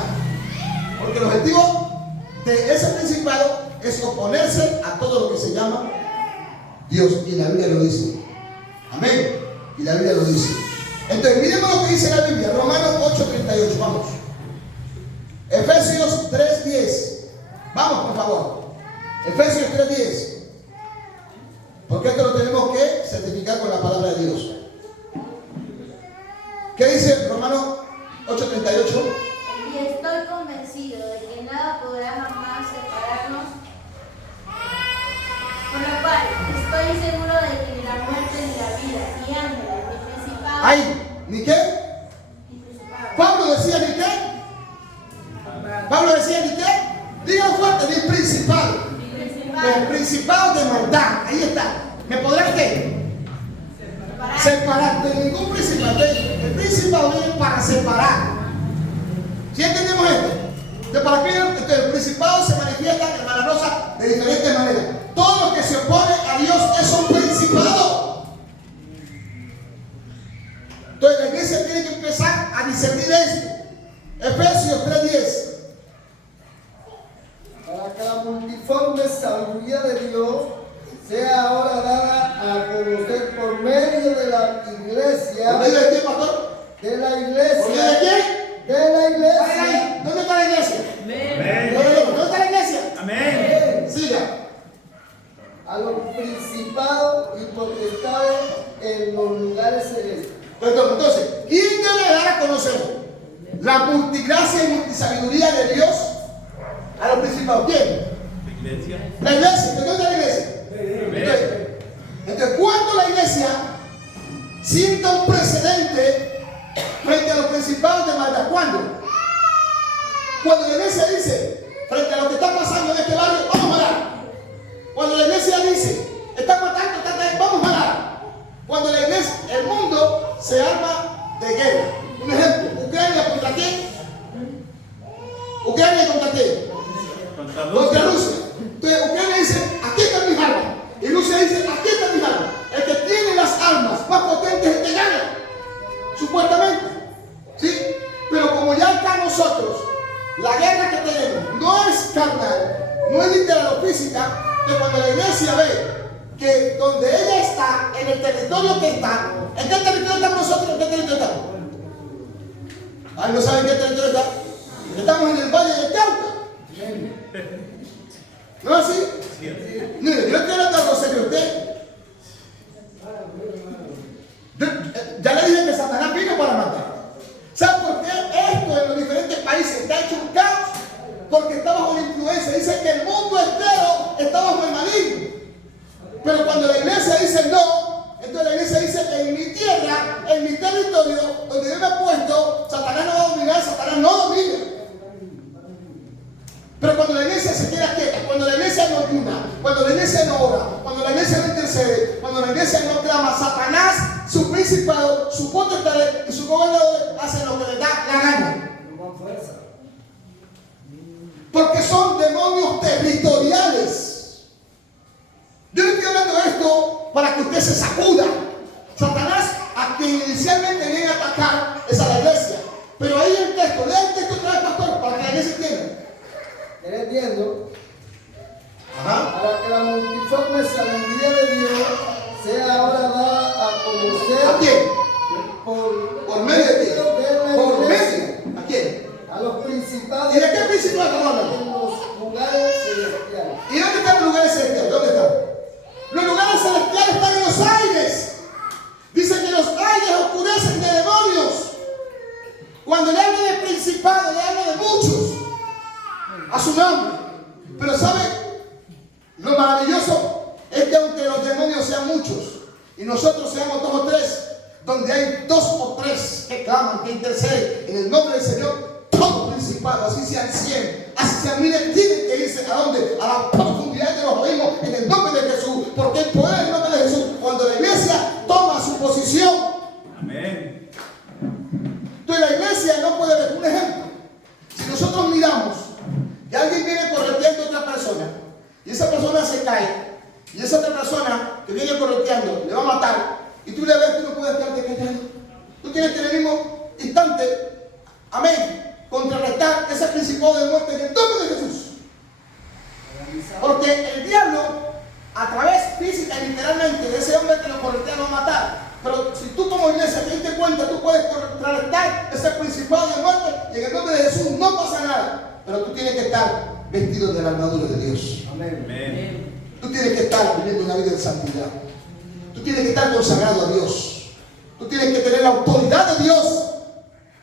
Porque el objetivo de ese principado es oponerse a todo lo que se llama Dios. Y la Biblia lo dice. Amén. Y la Biblia lo dice. Entonces, miremos lo que dice la Biblia. Romanos 8:38. Vamos. Efesios 3:10. Vamos, por favor. Efesios 3:10. Porque esto lo tenemos que certificar con la palabra de Dios. ¿Qué dice Romanos 8:38? Y estoy convencido de que nada podrá jamás separarnos. Con lo cual, estoy seguro de que ni la muerte, ni la vida, ni ángeles, ni principados. ¿Ay? ¿Ni qué? Ni principados. ¿Pablo decía ni qué? ¿Pablo decía ni qué? Diga fuerte, ni principado. Ni El principados. principado de maldad. Ahí está. ¿Me podrás qué? Separar. De ningún principado. El principado viene para separar. ¿Sí entendemos esto? De para qué el principado se manifiesta, hermana Rosa, de diferentes maneras. Todo lo que se opone a Dios es un principado. Entonces la iglesia tiene que empezar a discernir esto. Efesios 3:10. que la multiforme sabiduría de Dios sea ahora dada a conocer por medio de la iglesia. ¿Por medio de quién, pastor? De la ¿Por medio iglesia. de quién? De la Paren iglesia. ahí. ¿Dónde está la iglesia? Amén. ¿Dónde está la iglesia? Amén. Siga. A los principados y potestades en los lugares celestes. Entonces, ¿quién debe dar a conocer la multigracia y multisabiduría de Dios a los principados? ¿Quién? La iglesia. La iglesia. ¿Dónde está la iglesia? Entonces, ¿cuándo la iglesia sienta un precedente frente a los principados de maldad? ¿Cuándo? Cuando la iglesia dice, frente a lo que está pasando en este barrio, vamos a matar. Cuando la iglesia dice, están matando, vamos a matar. Cuando la iglesia, el mundo se arma de guerra. Un ejemplo, ¿Ucrania contra quién? ¿Ucrania contra quién? Contra Rusia. Entonces Ucrania dice, aquí están mis armas. Y Rusia dice, aquí están mis armas. El que tiene las armas más potentes es el que gana. Supuestamente. ¿Sí? Pero como ya está nosotros, la guerra que tenemos no es carnal, no es literal o física, que cuando la iglesia ve que donde ella está, en el territorio que está, ¿en qué territorio estamos nosotros? ¿En qué territorio estamos? Ay, no saben qué territorio está. Estamos en el Valle del Cauca. ¿No es así? Mire, yo estoy hablando algo serio. Ya le dije que Satanás vino para matar. ¿Sabe por qué esto en los diferentes países está hecho un caos? Porque está bajo la influencia. Dice que el mundo entero está bajo el maligno. Pero cuando la iglesia dice no, entonces la iglesia dice, en mi tierra, en mi territorio, donde yo me he puesto, Satanás no va a dominar, Satanás no domina. Pero cuando la iglesia se queda quieta, cuando la iglesia no ayuna, cuando la iglesia no ora, cuando la iglesia no intercede, cuando la iglesia no clama, Satanás, su principado, su potestad y su gobernador hacen lo que les da la gana. Porque son demonios territoriales. Yo le estoy hablando de esto para que usted se sacuda. Satanás, a quien inicialmente viene a atacar, es a la iglesia. Pero ahí el texto, lea el texto otra vez, pastor, para que la iglesia entienda. Entiendo. Ajá. Para que la multiforme sabiduría de Dios sea ahora dada a conocer. ¿A quién? Por medio de quién? la ¿Por iglesia. medio? ¿A quién? A los principados. ¿Y de qué principado estamos hablando? En los lugares celestiales. ¿Y dónde están los lugares celestiales? ¿Dónde están? Los lugares celestiales están en los aires. Dice que los aires oscurecen de demonios. Cuando le hablo de principado, le hablo de muchos. A su nombre. Pero ¿sabe? Lo maravilloso es que aunque los demonios sean muchos y nosotros seamos 2 o 3, donde hay 2 o 3 que claman, que interceden en el nombre del Señor, todo principado, así sean 100, así sean miles, tienen que irse ¿a dónde? A la profundidad de los abismos en el nombre de Jesús, porque el poder en el nombre de Jesús, cuando la iglesia toma su posición. Amén. Entonces la iglesia no puede ver. Un ejemplo, si nosotros miramos que alguien viene correteando a otra persona y esa persona se cae y esa otra persona que viene correteando le va a matar y tú le ves, tú no puedes quedarte callado. Tú tienes que en el mismo instante, amén, contrarrestar ese principio de muerte en el nombre de Jesús. Porque el diablo, a través física y literalmente de ese hombre que lo corretea, lo va a matar. Pero si tú como iglesia te diste cuenta, tú puedes contrarrestar ese principado de muerte y en el nombre de Jesús no pasa nada. Pero tú tienes que estar vestido de la armadura de Dios. Amén. Tú tienes que estar viviendo una vida de santidad. Tú tienes que estar consagrado a Dios. Tú tienes que tener la autoridad de Dios.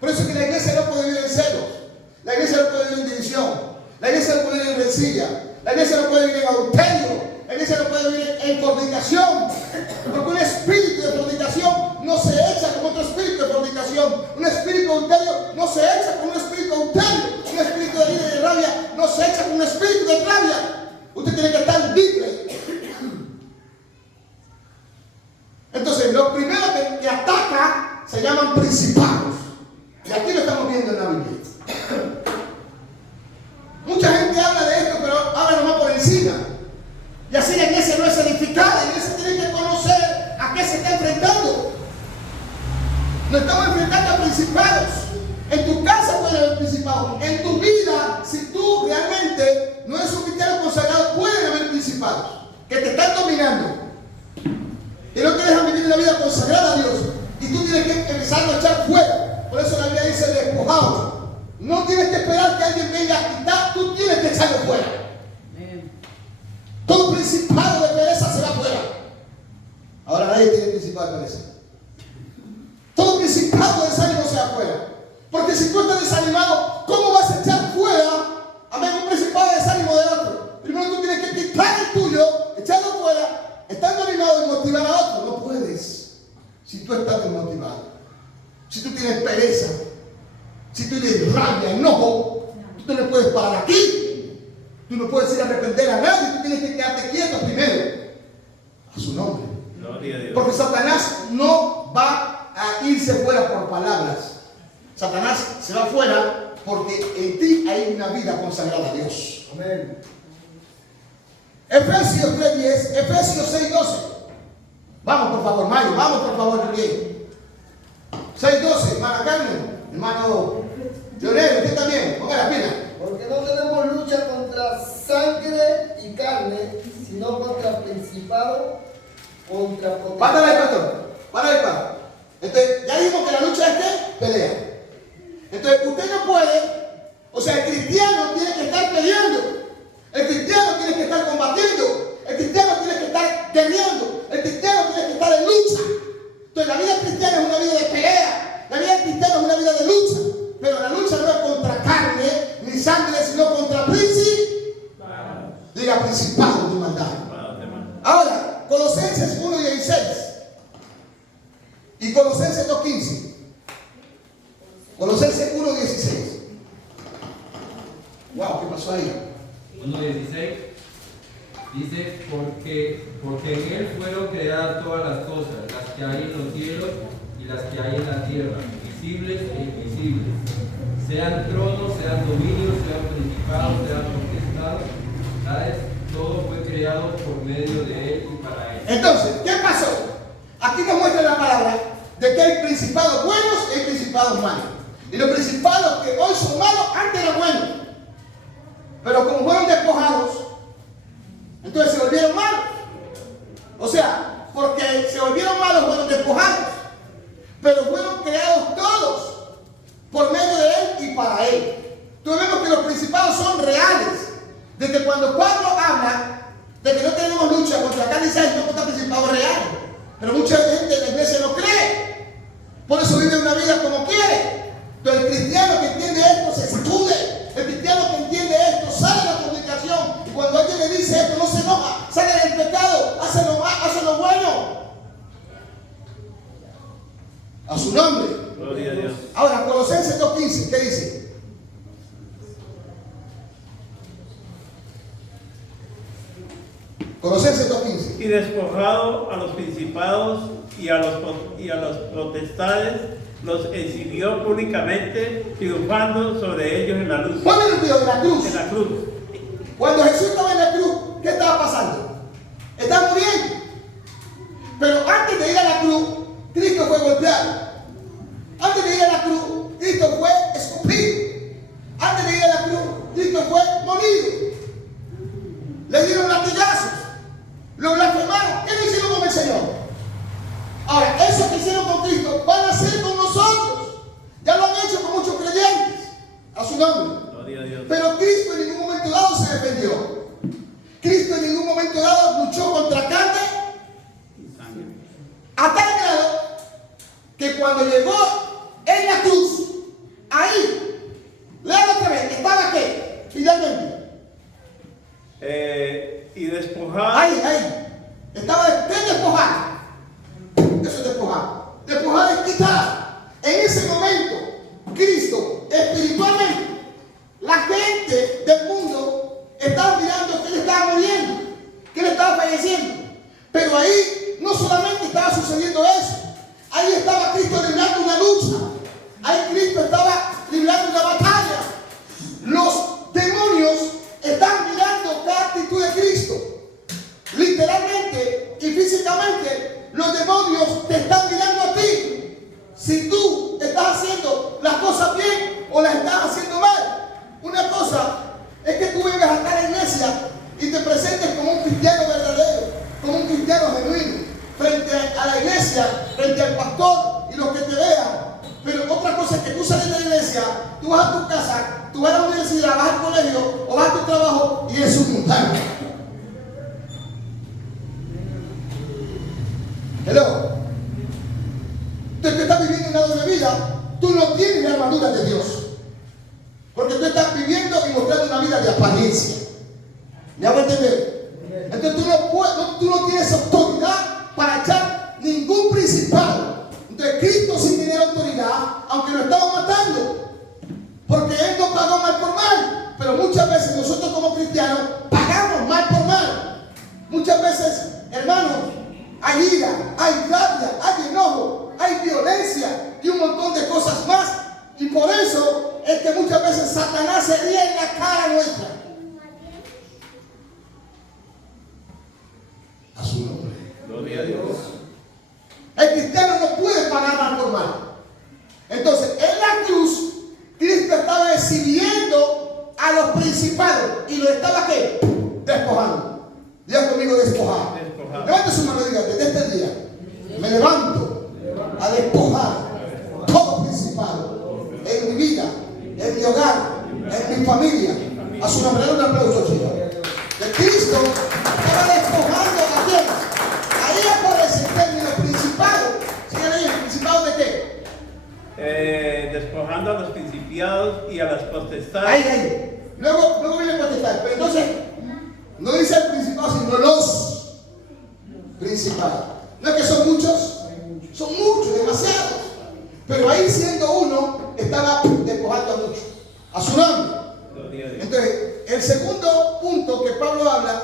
Por eso es que la iglesia no puede vivir en celos. La iglesia no puede vivir en división. La iglesia no puede vivir en rencilla. La iglesia no puede vivir en adulterio. La iglesia no puede vivir en fornicación. Porque un espíritu de fornicación no se echa con otro espíritu de fornicación. Un espíritu de adulterio no se echa con un espíritu de adulterio. Un espíritu de ira y de rabia no se echa con un espíritu de rabia. Usted tiene que estar libre. Entonces, lo primero que ataca se llaman principados. Y aquí lo estamos viendo en la Biblia. Mucha gente habla de esto, pero habla nomás por encima. Y así la iglesia no es edificada. La iglesia tiene que conocer a qué se está enfrentando. Nos estamos enfrentando a principados. En tu casa puede haber principados. En tu vida, si tú realmente no eres un cristiano Por eso la Biblia dice despojado. No tienes que esperar que alguien venga a quitar, tú tienes que echarlo fuera. Todo principado de pereza se va fuera. Ahora nadie tiene principado de pereza. Todo principado de desánimo se va fuera. Porque si tú estás desanimado, ¿cómo vas a echar fuera un principado de desánimo de otro? Primero tú tienes que quitar el tuyo, echarlo fuera, estando animado y motivar a otro. No puedes si tú estás desmotivado. Si tú tienes pereza, si tú tienes rabia, enojo, tú no le puedes parar aquí. Tú no puedes ir a arrepender a nadie. Tú tienes que quedarte quieto primero. A su nombre. Gloria a Dios. Porque Satanás no va a irse fuera por palabras. Satanás se va fuera porque en ti hay una vida consagrada a Dios. Amén. Efesios 3:10, Efesios 6:12. Vamos por favor, Mario, vamos por favor, bien. 6:12, hermana Carmen, hermano Leonel, usted también, ponga la pila. Porque no tenemos lucha contra sangre y carne, sino contra principado, contra potestad. Párale ahí, pastor. Párale ahí, pastor. Entonces, ya dijimos que la lucha es que pelea. Entonces, usted no puede, o sea, el cristiano tiene que estar peleando. El cristiano tiene que estar combatiendo. El cristiano tiene que estar guerreando. El cristiano tiene que estar en lucha. Entonces, la vida cristiana es una vida de pelea. La vida cristiana es una vida de lucha. Pero la lucha no es contra carne ni sangre, sino contra principados. Diga principado de maldad. Ahora, Colosenses 1:16 y Colosenses 2:15. Colosenses 1:16. Wow, ¿qué pasó ahí? 1:16 dice, porque en él fueron creadas todas las cosas, las que hay en los cielos y las que hay en la tierra, visibles e invisibles, sean tronos, sean dominios, sean principados, sean potestades, todo fue creado por medio de él y para él. Entonces, ¿qué pasó? Aquí nos muestra la palabra de que hay principados buenos y hay principados malos. Y los principados que hoy son malos, antes eran buenos. Pero como fueron despojados, entonces se volvieron malos. O sea, porque se volvieron malos, fueron despojados. Pero fueron creados todos por medio de él y para él. Entonces vemos que los principados son reales. De que cuando Pablo habla de que no tenemos lucha contra carne y sangre, no contra principados reales. Pero mucha gente en la iglesia no cree. Por eso vive una vida como quiere. Pero el cristiano que entiende esto se sacude. El cristiano que entiende esto sale de la comunicación. Y cuando alguien le dice esto, no se enoja, sale del pecado, hace lo bueno. A su nombre. Gloria a Dios. Ahora, Colosenses 2:15, ¿qué dice? Colosenses 2:15. Y despojado a los principados y a los potestades, los exhibió públicamente, triunfando sobre ellos en la luz. Ponme el video de la cruz. En la cruz. Cuando Jesús estaba en la cruz, ¿qué estaba pasando? Estaba muriendo. Pero antes de ir a la cruz, Cristo fue golpeado. Antes de ir a la cruz, Cristo fue escupido. Antes de ir a la cruz, Cristo fue molido. Le dieron latigazos. Lo blasfemaron. ¿Qué le hicieron con el Señor? Ahora, eso que hicieron con Cristo, van a hacer con nosotros. Ya lo han hecho con muchos creyentes. A su nombre. Gloria a Dios. Pero Cristo en ningún momento dado se defendió. Cristo en ningún momento dado luchó contra carne a tal grado que cuando llegó en la cruz, ahí, lean otra vez, ¿estaba qué? Finalmente. Y despojado. Ahí. Estaba ¿qué es despojar? Eso es despojar. Despojar es quitar. En ese momento, Cristo, espiritualmente, la gente del mundo estaba mirando que él estaba muriendo, que él estaba falleciendo. Pero ahí no solamente estaba sucediendo eso. Ahí estaba Cristo librando una lucha. Ahí Cristo estaba librando una batalla. Los demonios están mirando cada actitud de Cristo. Literalmente y físicamente, los demonios te están mirando a ti. Si tú estás haciendo las cosas bien o las estás haciendo mal. Una cosa es que tú vengas acá a la iglesia y te presentes como un cristiano verdadero, como un cristiano genuino, frente a la iglesia, frente al pastor y los que te vean. Pero otra cosa es que vas a tu casa, tú vas a la universidad, vas al colegio o vas a tu trabajo y es un mundano. Hello. Entonces tú estás viviendo una doble vida. Tú no tienes la armadura de Dios. Porque tú estás viviendo y mostrando una vida de apariencia. ¿Me hago entender? Entonces tú no tienes autoridad para echar ningún principado. Entonces Cristo sí tiene autoridad, aunque lo estamos matando. Porque Él no pagó mal por mal. Pero muchas veces nosotros como cristianos pagamos mal por mal. Muchas veces, hermanos, hay ira, hay rabia, hay enojo, hay violencia y un montón de cosas más. Y por eso es que muchas veces Satanás se ríe en la cara nuestra. A su nombre. Gloria a Dios. El cristiano no puede pagar mal por mal. Entonces, en la cruz, Cristo estaba exhibiendo a los principados y los estaba ¿qué? Despojando. Diga conmigo despojar. Levante su mano y diga, desde este día me levanto a despojar todo principado en mi vida, en mi hogar, en mi familia. A su nombre, un aplauso, Señor. Que Cristo estaba despojando a quién. Ahí aparece el término principado. ¿Sigan ahí? ¿Principado de qué? Despojando a los principados y a las potestades. Ahí. Luego viene potestad. Pero entonces, no dice el principado, sino los principados. No es que son muchos, demasiados. Pero ahí siendo uno, estaba despojando a muchos. A su nombre. Entonces, el segundo punto que Pablo habla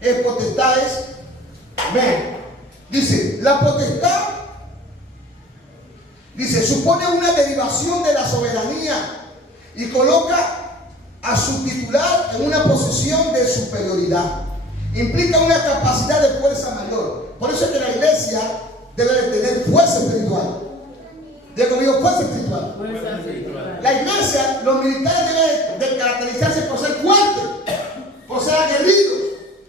es potestades. Ven. Dice, la potestad, dice, supone una derivación de la soberanía y coloca a su titular en una posición de superioridad. Implica una capacidad de fuerza mayor. Por eso es que la iglesia debe de tener fuerza espiritual. Diga conmigo, fuerza espiritual. La iglesia, los militares deben de caracterizarse por ser fuertes, por ser aguerridos,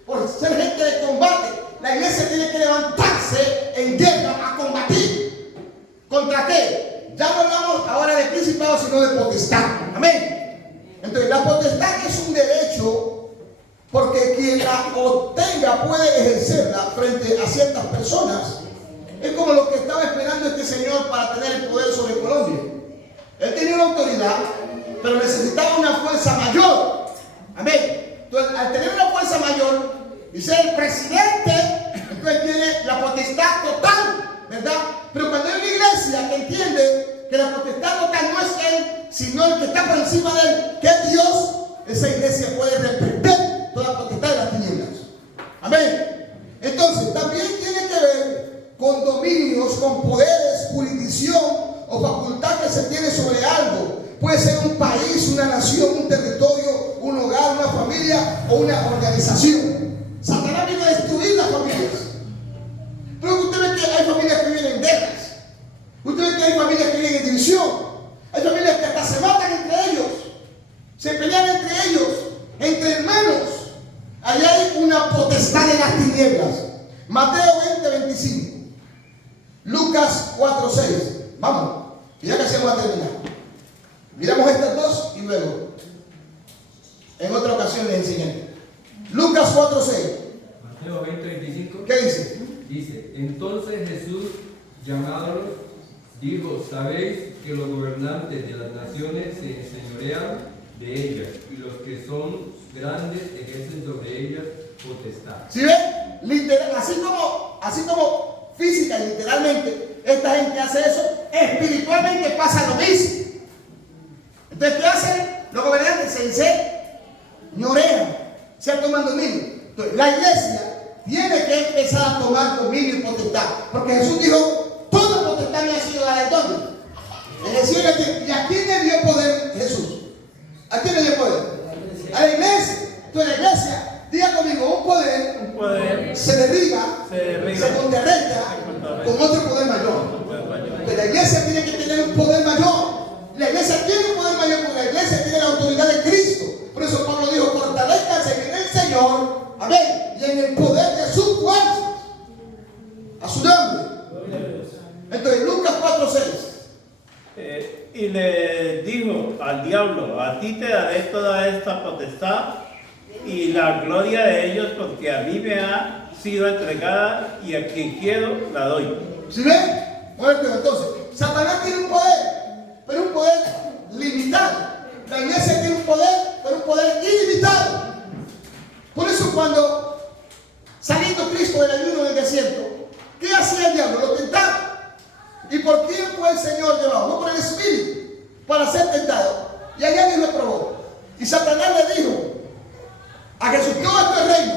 por ser gente de combate. La iglesia tiene que levantarse en guerra a combatir. ¿Contra qué? Ya no hablamos ahora de principado, sino de potestad. Amén. Entonces, la potestad es un derecho porque quien la obtenga puede ejercerla frente a ciertas personas. Es como lo que estaba esperando este señor para tener el poder sobre Colombia. Él tenía una autoridad, pero necesitaba una fuerza mayor. Amén. Entonces, al tener una fuerza mayor y ser el presidente, entonces tiene la potestad total, ¿verdad? Pero cuando hay una iglesia que entiende que la potestad total no es él, sino el que está por encima de él, que es Dios, esa iglesia puede reprender toda potestad de las tinieblas. Amén. Entonces, también tiene que ver con dominios, con poderes, jurisdicción o facultad que se tiene sobre algo. Puede ser un país, una nación, un territorio, un hogar, una familia o una organización. Satanás viene a destruir las familias. Pero usted ve que hay familias que viven en guerras. Usted ve que hay familias que viven en división. Hay familias que hasta se matan entre ellos. Se pelean entre ellos, entre hermanos. Allí hay una potestad de las tinieblas. Mateo 20:25. Lucas 4:6. Vamos, ya casi vamos a terminar. Miramos estas dos y luego en otra ocasión les enseñaré. Lucas 4:6. Mateo 20:25. ¿Qué dice? Dice, entonces Jesús, llamándolos, dijo, sabéis que los gobernantes de las naciones se enseñorean de ellas, y los que son grandes ejercen sobre ellas potestad. ¿Sí ven? Literal, así como física y literalmente, esta gente hace eso, espiritualmente pasa lo mismo. Entonces, ¿qué hacen? Los gobernantes se enseñorean, se toman dominio. Entonces, la iglesia tiene que empezar a tomar dominio y potestad, porque Jesús dijo, toda potestad me ha sido dada de dónde. En el cielo. ¿Y a quién le dio poder Jesús? ¿A quién le dio poder? A la iglesia. Entonces, la iglesia, diga conmigo, un poder se derriba, se contrarresta con otro poder mayor. Pero la iglesia tiene que tener un poder mayor. La iglesia tiene un poder mayor porque la iglesia tiene la autoridad de Cristo. Por eso Pablo dijo, fortalezcanse en el Señor, amén, y en el poder de su fuerza. A su nombre. Entonces, Lucas 4:6. Y le dijo al diablo, a ti te daré toda esta potestad y la gloria de ellos, porque a mí me ha sido entregada y a quien quiero la doy. ¿Sí ven? Bueno, entonces, Satanás tiene un poder, pero un poder limitado. La iglesia tiene un poder, pero un poder ilimitado. Por eso cuando, saliendo Cristo del ayuno en el desierto, ¿qué hacía el diablo? Lo tentaba. ¿Y por quién fue el Señor llevado? No por el Espíritu, para ser tentado. Y allá Dios lo probó. Y Satanás le dijo a Jesús, todo este reino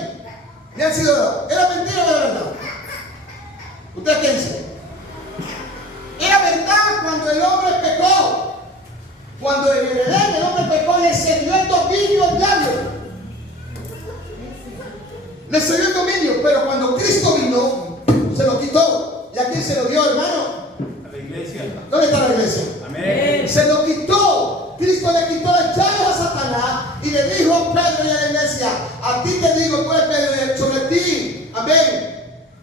le han sido dados. ¿Era mentira o era verdad? ¿Ustedes qué dicen? Era verdad cuando el hombre pecó. Cuando en el Edén el hombre pecó, le cedió el dominio al diablo. Le cedió el dominio, pero cuando Cristo vino, se lo quitó. ¿Y a quién se lo dio, hermano? A la iglesia. ¿Dónde está la iglesia? Amén. Se lo quitó. Cristo le quitó las llaves a Satanás y le dijo a Pedro y a la iglesia, a ti te digo, pues Pedro, sobre ti, amén.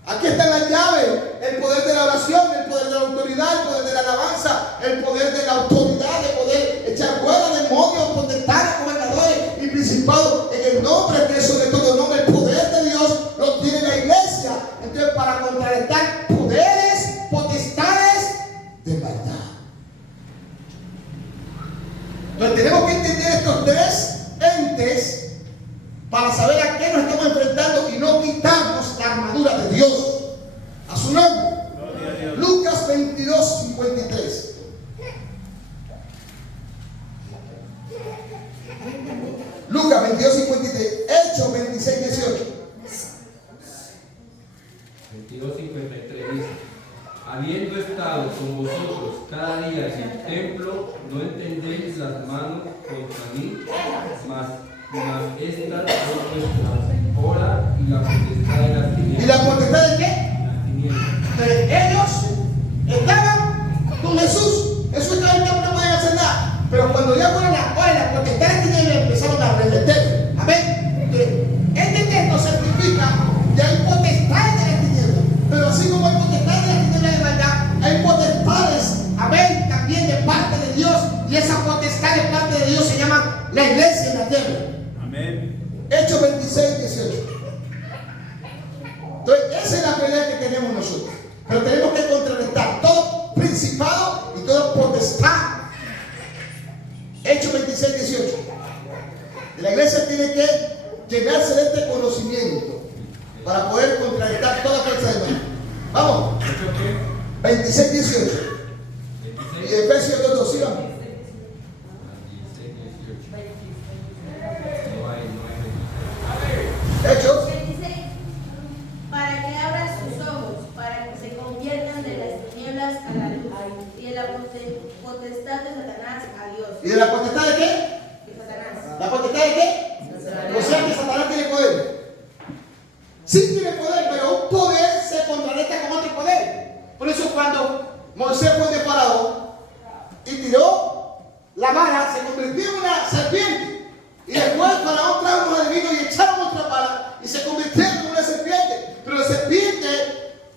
Aquí están las llaves, el poder de la oración, el poder de la autoridad, el poder de la alabanza, el poder de la autoridad, de poder echar fuera demonios, potestades, gobernadores y principados en el nombre que es sobre todo nombre. El poder de Dios lo tiene la iglesia. Entonces, para contrarrestar poderes, potestades de maldad. Entonces, tenemos que entender estos tres entes para saber a qué nos estamos enfrentando y no quitarnos la armadura de Dios. A su nombre. Gloria a Dios. Lucas 22, 53. Lucas 22, 53. Hechos 26, 18. 22:53 dice: habiendo estado con vosotros cada día en el templo, no entendéis las manos contra mí, mas estas son vuestras horas y la potestad de las tinieblas. ¿Y la potestad de qué? Las tinieblas. Ellos estaban con Jesús. Jesús estaba en el templo, no podían hacer nada. Pero cuando ya fueron las horas, las potestades de tinieblas empezaron a remeter. Amén. Este texto certifica que hay potestades de las tinieblas. Pero así como hay potestades de las tinieblas de maldad, hay potestades, amén, también de parte de Dios. Y esa potestad de parte de Dios se llama la iglesia en la tierra. Amén. Hechos 26, 18. Entonces, esa es la pelea que tenemos nosotros. Pero tenemos que contrarrestar todo principado y todo potestad. Hechos 26, 18. La iglesia tiene que llenarse de este conocimiento para poder contrarrestar toda fuerza de mal. Vamos. 26, 18. Y Efesios 2, 2, ¿sí vamos? 26:18. No hay. Hechos. 26. Para que abran sus ojos, para que se conviertan de las tinieblas a la luz, y de la potestad de Satanás a Dios. ¿Y de la potestad de qué? De Satanás. ¿La potestad de qué? O sea que Satanás tiene poder. Sí tiene poder, pero un poder se contrarresta con otro poder. Por eso cuando Moisés fue de Faraón y tiró la vara, se convirtió en una serpiente. Y después Faraón trajo unos adivinos y echaron otra vara y se convirtieron en una serpiente. Pero la serpiente,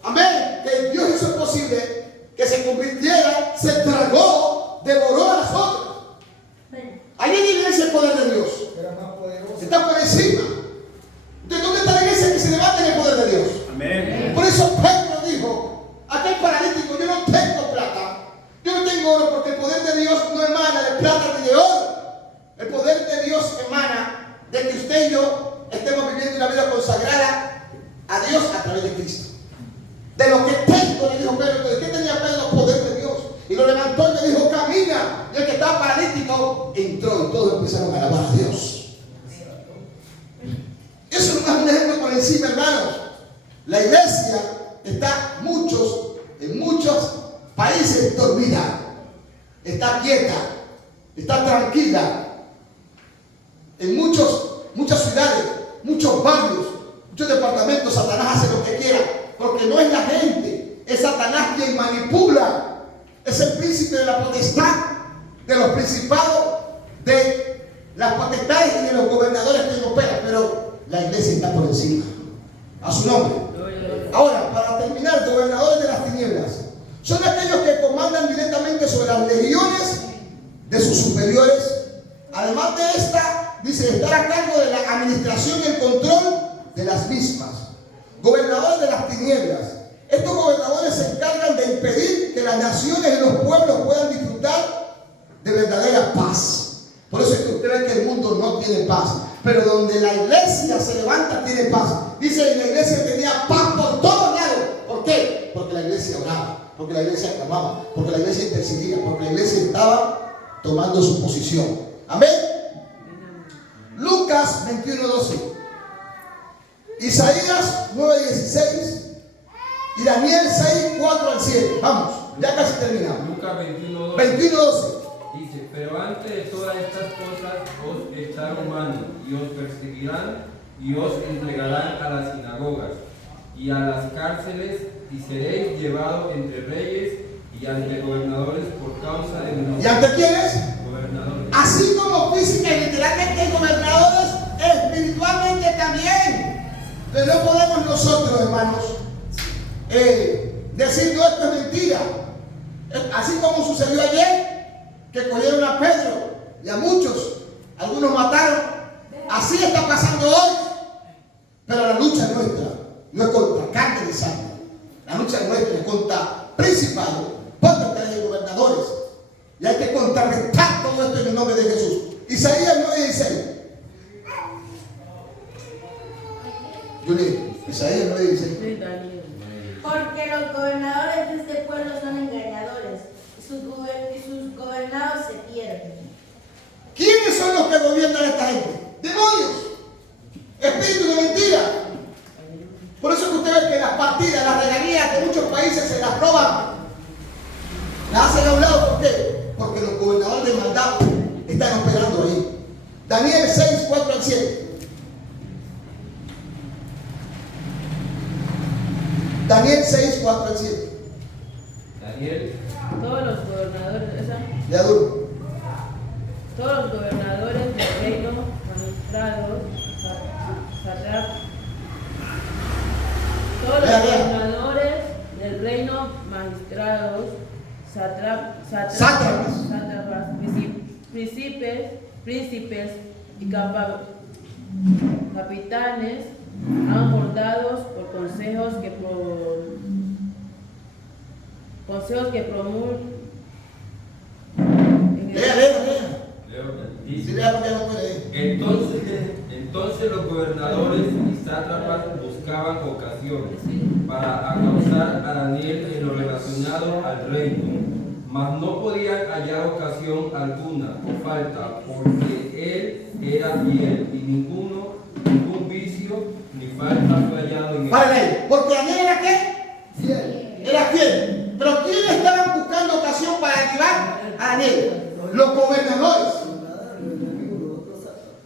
amén, que Dios hizo posible que se convirtiera, se tragó, devoró a las otras. Ahí evidencia el poder de Dios. Era más poderoso. Está por encima. Entonces, ¿dónde está la iglesia que se levanta en el poder de Dios? Amén. Por eso Pedro dijo, aquel paralítico, yo no tengo plata, yo no tengo oro, porque el poder de Dios no emana de plata ni de oro. El poder de Dios emana de que usted y yo estemos viviendo una vida consagrada a Dios a través de Cristo. De lo que tengo, le dijo Pedro, ¿de qué tenía Pedro? El poder de Dios. Y lo levantó y le dijo, camina. Y el que estaba paralítico entró y todos empezaron a alabar a Dios. Eso no es un ejemplo por encima, hermanos. La iglesia está en muchos países dormida. Está quieta, está tranquila. En muchas ciudades, muchos barrios, muchos departamentos, Satanás hace lo que quiera. Porque no es la gente, es Satanás quien manipula. Es el príncipe de la potestad, de los principados, de las potestades y de los gobernadores que operan. Pero la iglesia está por encima. A su nombre. Ahora, para terminar, gobernadores de las tinieblas son aquellos que comandan directamente sobre las legiones de sus superiores. Además de esta, dice, estar a cargo de la administración y el control de las mismas. Gobernadores de las tinieblas. Estos gobernadores se encargan de impedir que las naciones y los pueblos puedan disfrutar de verdadera paz. Por eso es que usted ve que el mundo no tiene paz. Pero donde la iglesia se levanta, tiene paz. Dice, en la iglesia tenía paz por todos lados. ¿Por qué? Porque la iglesia oraba, porque la iglesia clamaba, porque la iglesia intercedía, porque la iglesia estaba tomando su posición. Amén. Lucas 21:12. Isaías 9:16. Y Daniel 6:4-7. Vamos, ya casi terminamos. Lucas 21:12. 21:12. Dice, pero antes de todas estas cosas os echaron mano y os perseguirán y os entregarán a las sinagogas y a las cárceles y seréis llevados entre reyes y ante gobernadores por causa de mi nombre. ¿Y ante quiénes? Gobernadores. Así como física y literalmente hay gobernadores, espiritualmente también. Pero no podemos nosotros, hermanos, decir no, esto es mentira. Así como sucedió ayer, que cogieron a Pedro y a muchos, algunos mataron. Así está pasando hoy. Pero la lucha nuestra no es contra carne ni sangre. La lucha nuestra es contra principados, potestades y gobernadores. Y hay que contrarrestar todo esto en el nombre de Jesús. Isaías 9:16. Isaías 9:16. Porque los gobernadores de este pueblo son engañadores y sus gobernados se pierden. ¿Quiénes son los que gobiernan a esta gente? Demonios, espíritus de mentira. Por eso es que usted ve que las partidas, las regalías de muchos países se las roban, las hacen a un lado. ¿Por qué? Porque los gobernadores de maldad están operando ahí. Daniel 6:4-7. Daniel 6:4-7. Daniel. Todos los gobernadores, Ya duro. todos los gobernadores del reino, magistrados, todos los gobernadores del reino, magistrados, sátrapas, príncipes y capitanes han bordados por consejos que promulgan. Lea. Dice, Sí, lea porque no puede. entonces los gobernadores y sátrapas buscaban ocasiones para acausar a Daniel en lo relacionado al reino, mas no podían hallar ocasión alguna o falta, porque él era fiel y ningún vicio ni falta fue hallado en él. Paren ahí. Porque Daniel era ¿qué? Fiel. Era fiel. Pero ¿quiénes estaban buscando ocasión para activar a Daniel? Los gobernadores.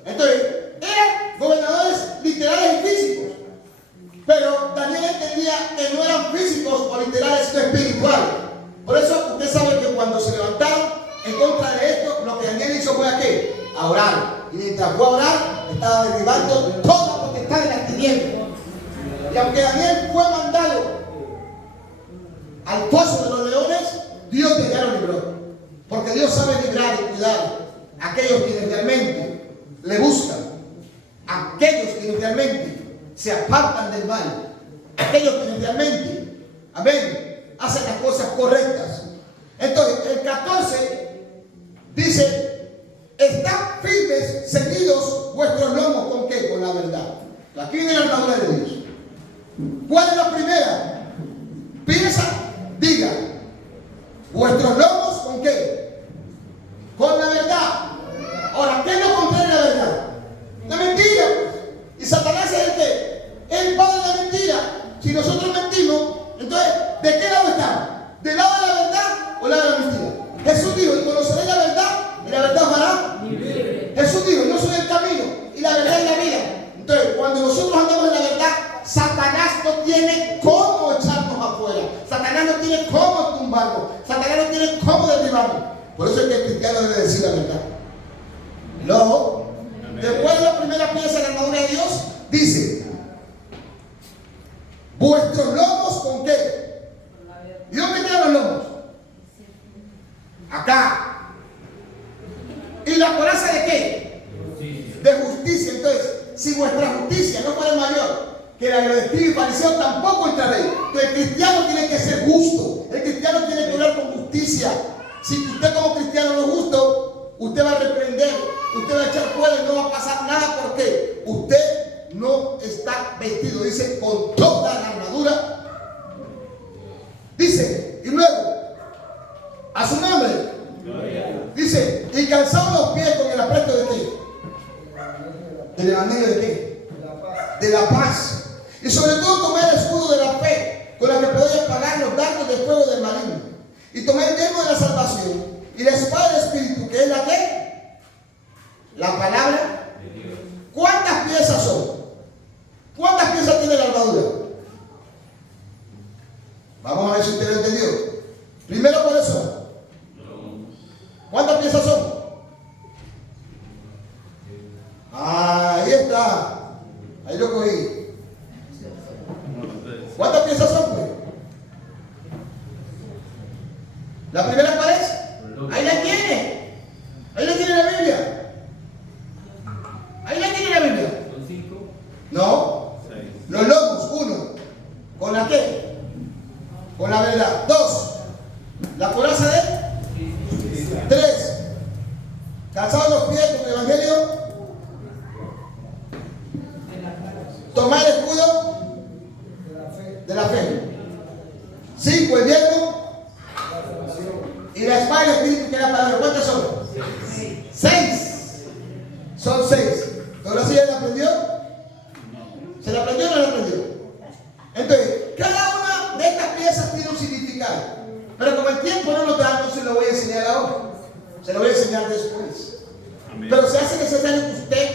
Entonces, eran gobernadores literales y físicos. Pero Daniel entendía que no eran físicos o literales, sino espirituales. Por eso usted sabe que cuando se levantaron en contra de esto, lo que Daniel hizo fue ¿a qué? A orar. Y mientras fue a orar, estaba derribando toda potestad de las tinieblas. Y aunque Daniel fue mandado al pozo de los leones, Dios ya lo libró. Porque Dios sabe librar y cuidar a aquellos quienes realmente le buscan, a aquellos quienes realmente se apartan del mal, a aquellos quienes realmente, amén, hacen las cosas correctas. Entonces, el 14 dice: están firmes, ceñidos vuestros lomos, ¿con qué? Con la verdad. Aquí viene la armadura de Dios. ¿Cuál es la primera? Piensa, diga, vuestros lomos, ¿con qué? Con la verdad. Ahora, ¿qué es lo contrario a la verdad? La mentira. ¿Y Satanás es el qué? El padre de la mentira. Si nosotros mentimos, entonces, ¿de qué lado estamos? ¿Del lado de la verdad o del lado de la mentira? Jesús dijo: y conoceréis la verdad, y la verdad os hará libre. Jesús dijo: yo soy el camino, y la verdad y la vida. Entonces, cuando nosotros andamos en la verdad, Satanás no tiene cómo echarnos afuera. Satanás no tiene cómo tumbarnos. Satanás no tiene cómo derribarnos. Por eso es que el cristiano debe decir la verdad. Luego, después de la primera pieza de la armadura de Dios, dice: vuestros lomos, ¿con qué? ¿Y dónde quedan los lomos? Acá. si vuestra justicia no fuera mayor que la de los escribas y fariseos, tampoco entraréis. Entonces, el cristiano tiene que ser justo. El cristiano tiene que hablar con justicia. Si usted como cristiano no es justo, usted va a reprender, usted va a echar fuera y no va a pasar nada. ¿Por qué? Usted no está vestido, dice, con toda la armadura. Dice, y luego, a su nombre, dice, y calzados los pies con el apresto de qué? ¿Del evangelio de qué? De la paz. Y sobre todo tomé el escudo de la fe, con la que podéis apagar los dardos de fuego del maligno. Y tomé el yelmo de la salvación y la espada del Espíritu, que es la que, la palabra. ¿Cuántas piezas son? ¿Cuántas piezas tiene la armadura? Vamos a ver si usted lo entendió. Primero, ¿cuáles son? ¿Cuántas piezas son? Ahí está. Ahí lo cogí. ¿Cuántas piezas son, pues? ¿La primera cuál es? Ahí la tiene. Ahí la tiene la Biblia. Ahí la tiene la Biblia. ¿Son 5? No. Los lomos, 1. ¿Con la qué? Con la verdad. 2. La coraza de 3. Calzados los pies con el evangelio. Tomar el escudo de la fe. 5. El yelmo. Y la espada del Espíritu, que es la palabra. ¿Cuántas son? 6. Son 6. ¿Ahora sí ya la aprendió? ¿Se la aprendió o no la aprendió? Entonces, cada una de estas piezas tiene un significado. Pero como el tiempo no nos da, no se lo voy a enseñar ahora. Se lo voy a enseñar después. Amén. Pero se hace necesario que usted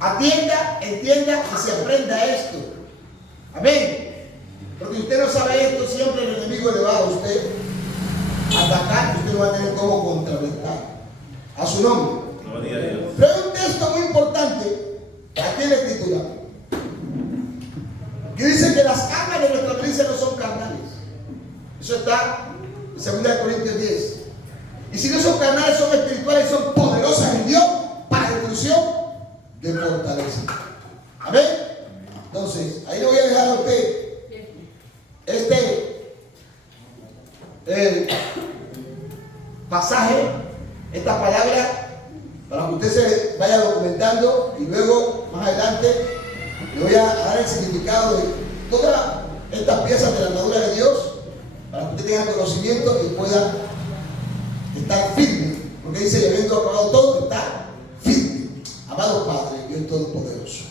atienda, entienda y se aprenda esto. Amén. Porque si usted no sabe esto, siempre el enemigo le va a usted atacar y usted no va a tener cómo contrarrestar. A su nombre. Gloria a Dios. Pero hay un texto muy importante aquí en la Escritura que dice que las armas de nuestra milicia no son carnales. Eso está en 2 Corintios 10. Y si no son carnales, son espirituales y son poderosas en Dios para destrucción de fortaleza. Amén. Entonces, ahí le voy a dejar a usted pasaje, esta palabra, para que usted se vaya documentando y luego, más adelante, le voy a dar el significado de todas estas piezas de la armadura de Dios, para que usted tenga conocimiento y pueda estar firme, porque dice, y habiendo acabado todo, está firme. Amado Padre, Dios Todopoderoso,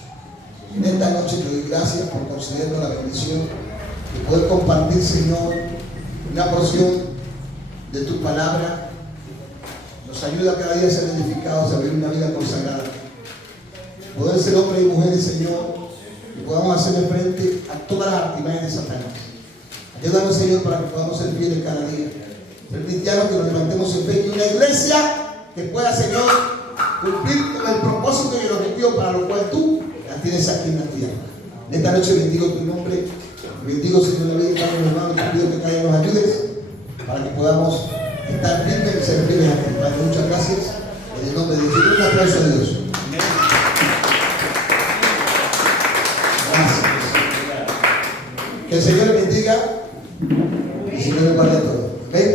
en esta noche te doy gracias por concedernos la bendición de poder compartir, Señor, una porción de tu palabra. Nos ayuda cada día a ser edificados, a vivir una vida consagrada, poder ser hombres y mujeres, Señor, y podamos hacerle frente a todas las artimañas de Satanás. Ayúdanos, Señor, para que podamos ser fieles cada día, ser cristianos que nos levantemos en fe, y una iglesia que pueda, Señor, cumplir con el propósito y el objetivo para lo cual tú la tienes aquí en la tierra. En esta noche bendigo tu nombre, bendigo, Señor, la vida de cada hermano, te pido que cada día nos ayudes para que podamos estar firmes y ser fieles a ti. Padre, muchas gracias. En el nombre de Dios. Un aplauso a Dios. Gracias. Que el Señor bendiga y el Señor le guarde a todos. ¿Ven?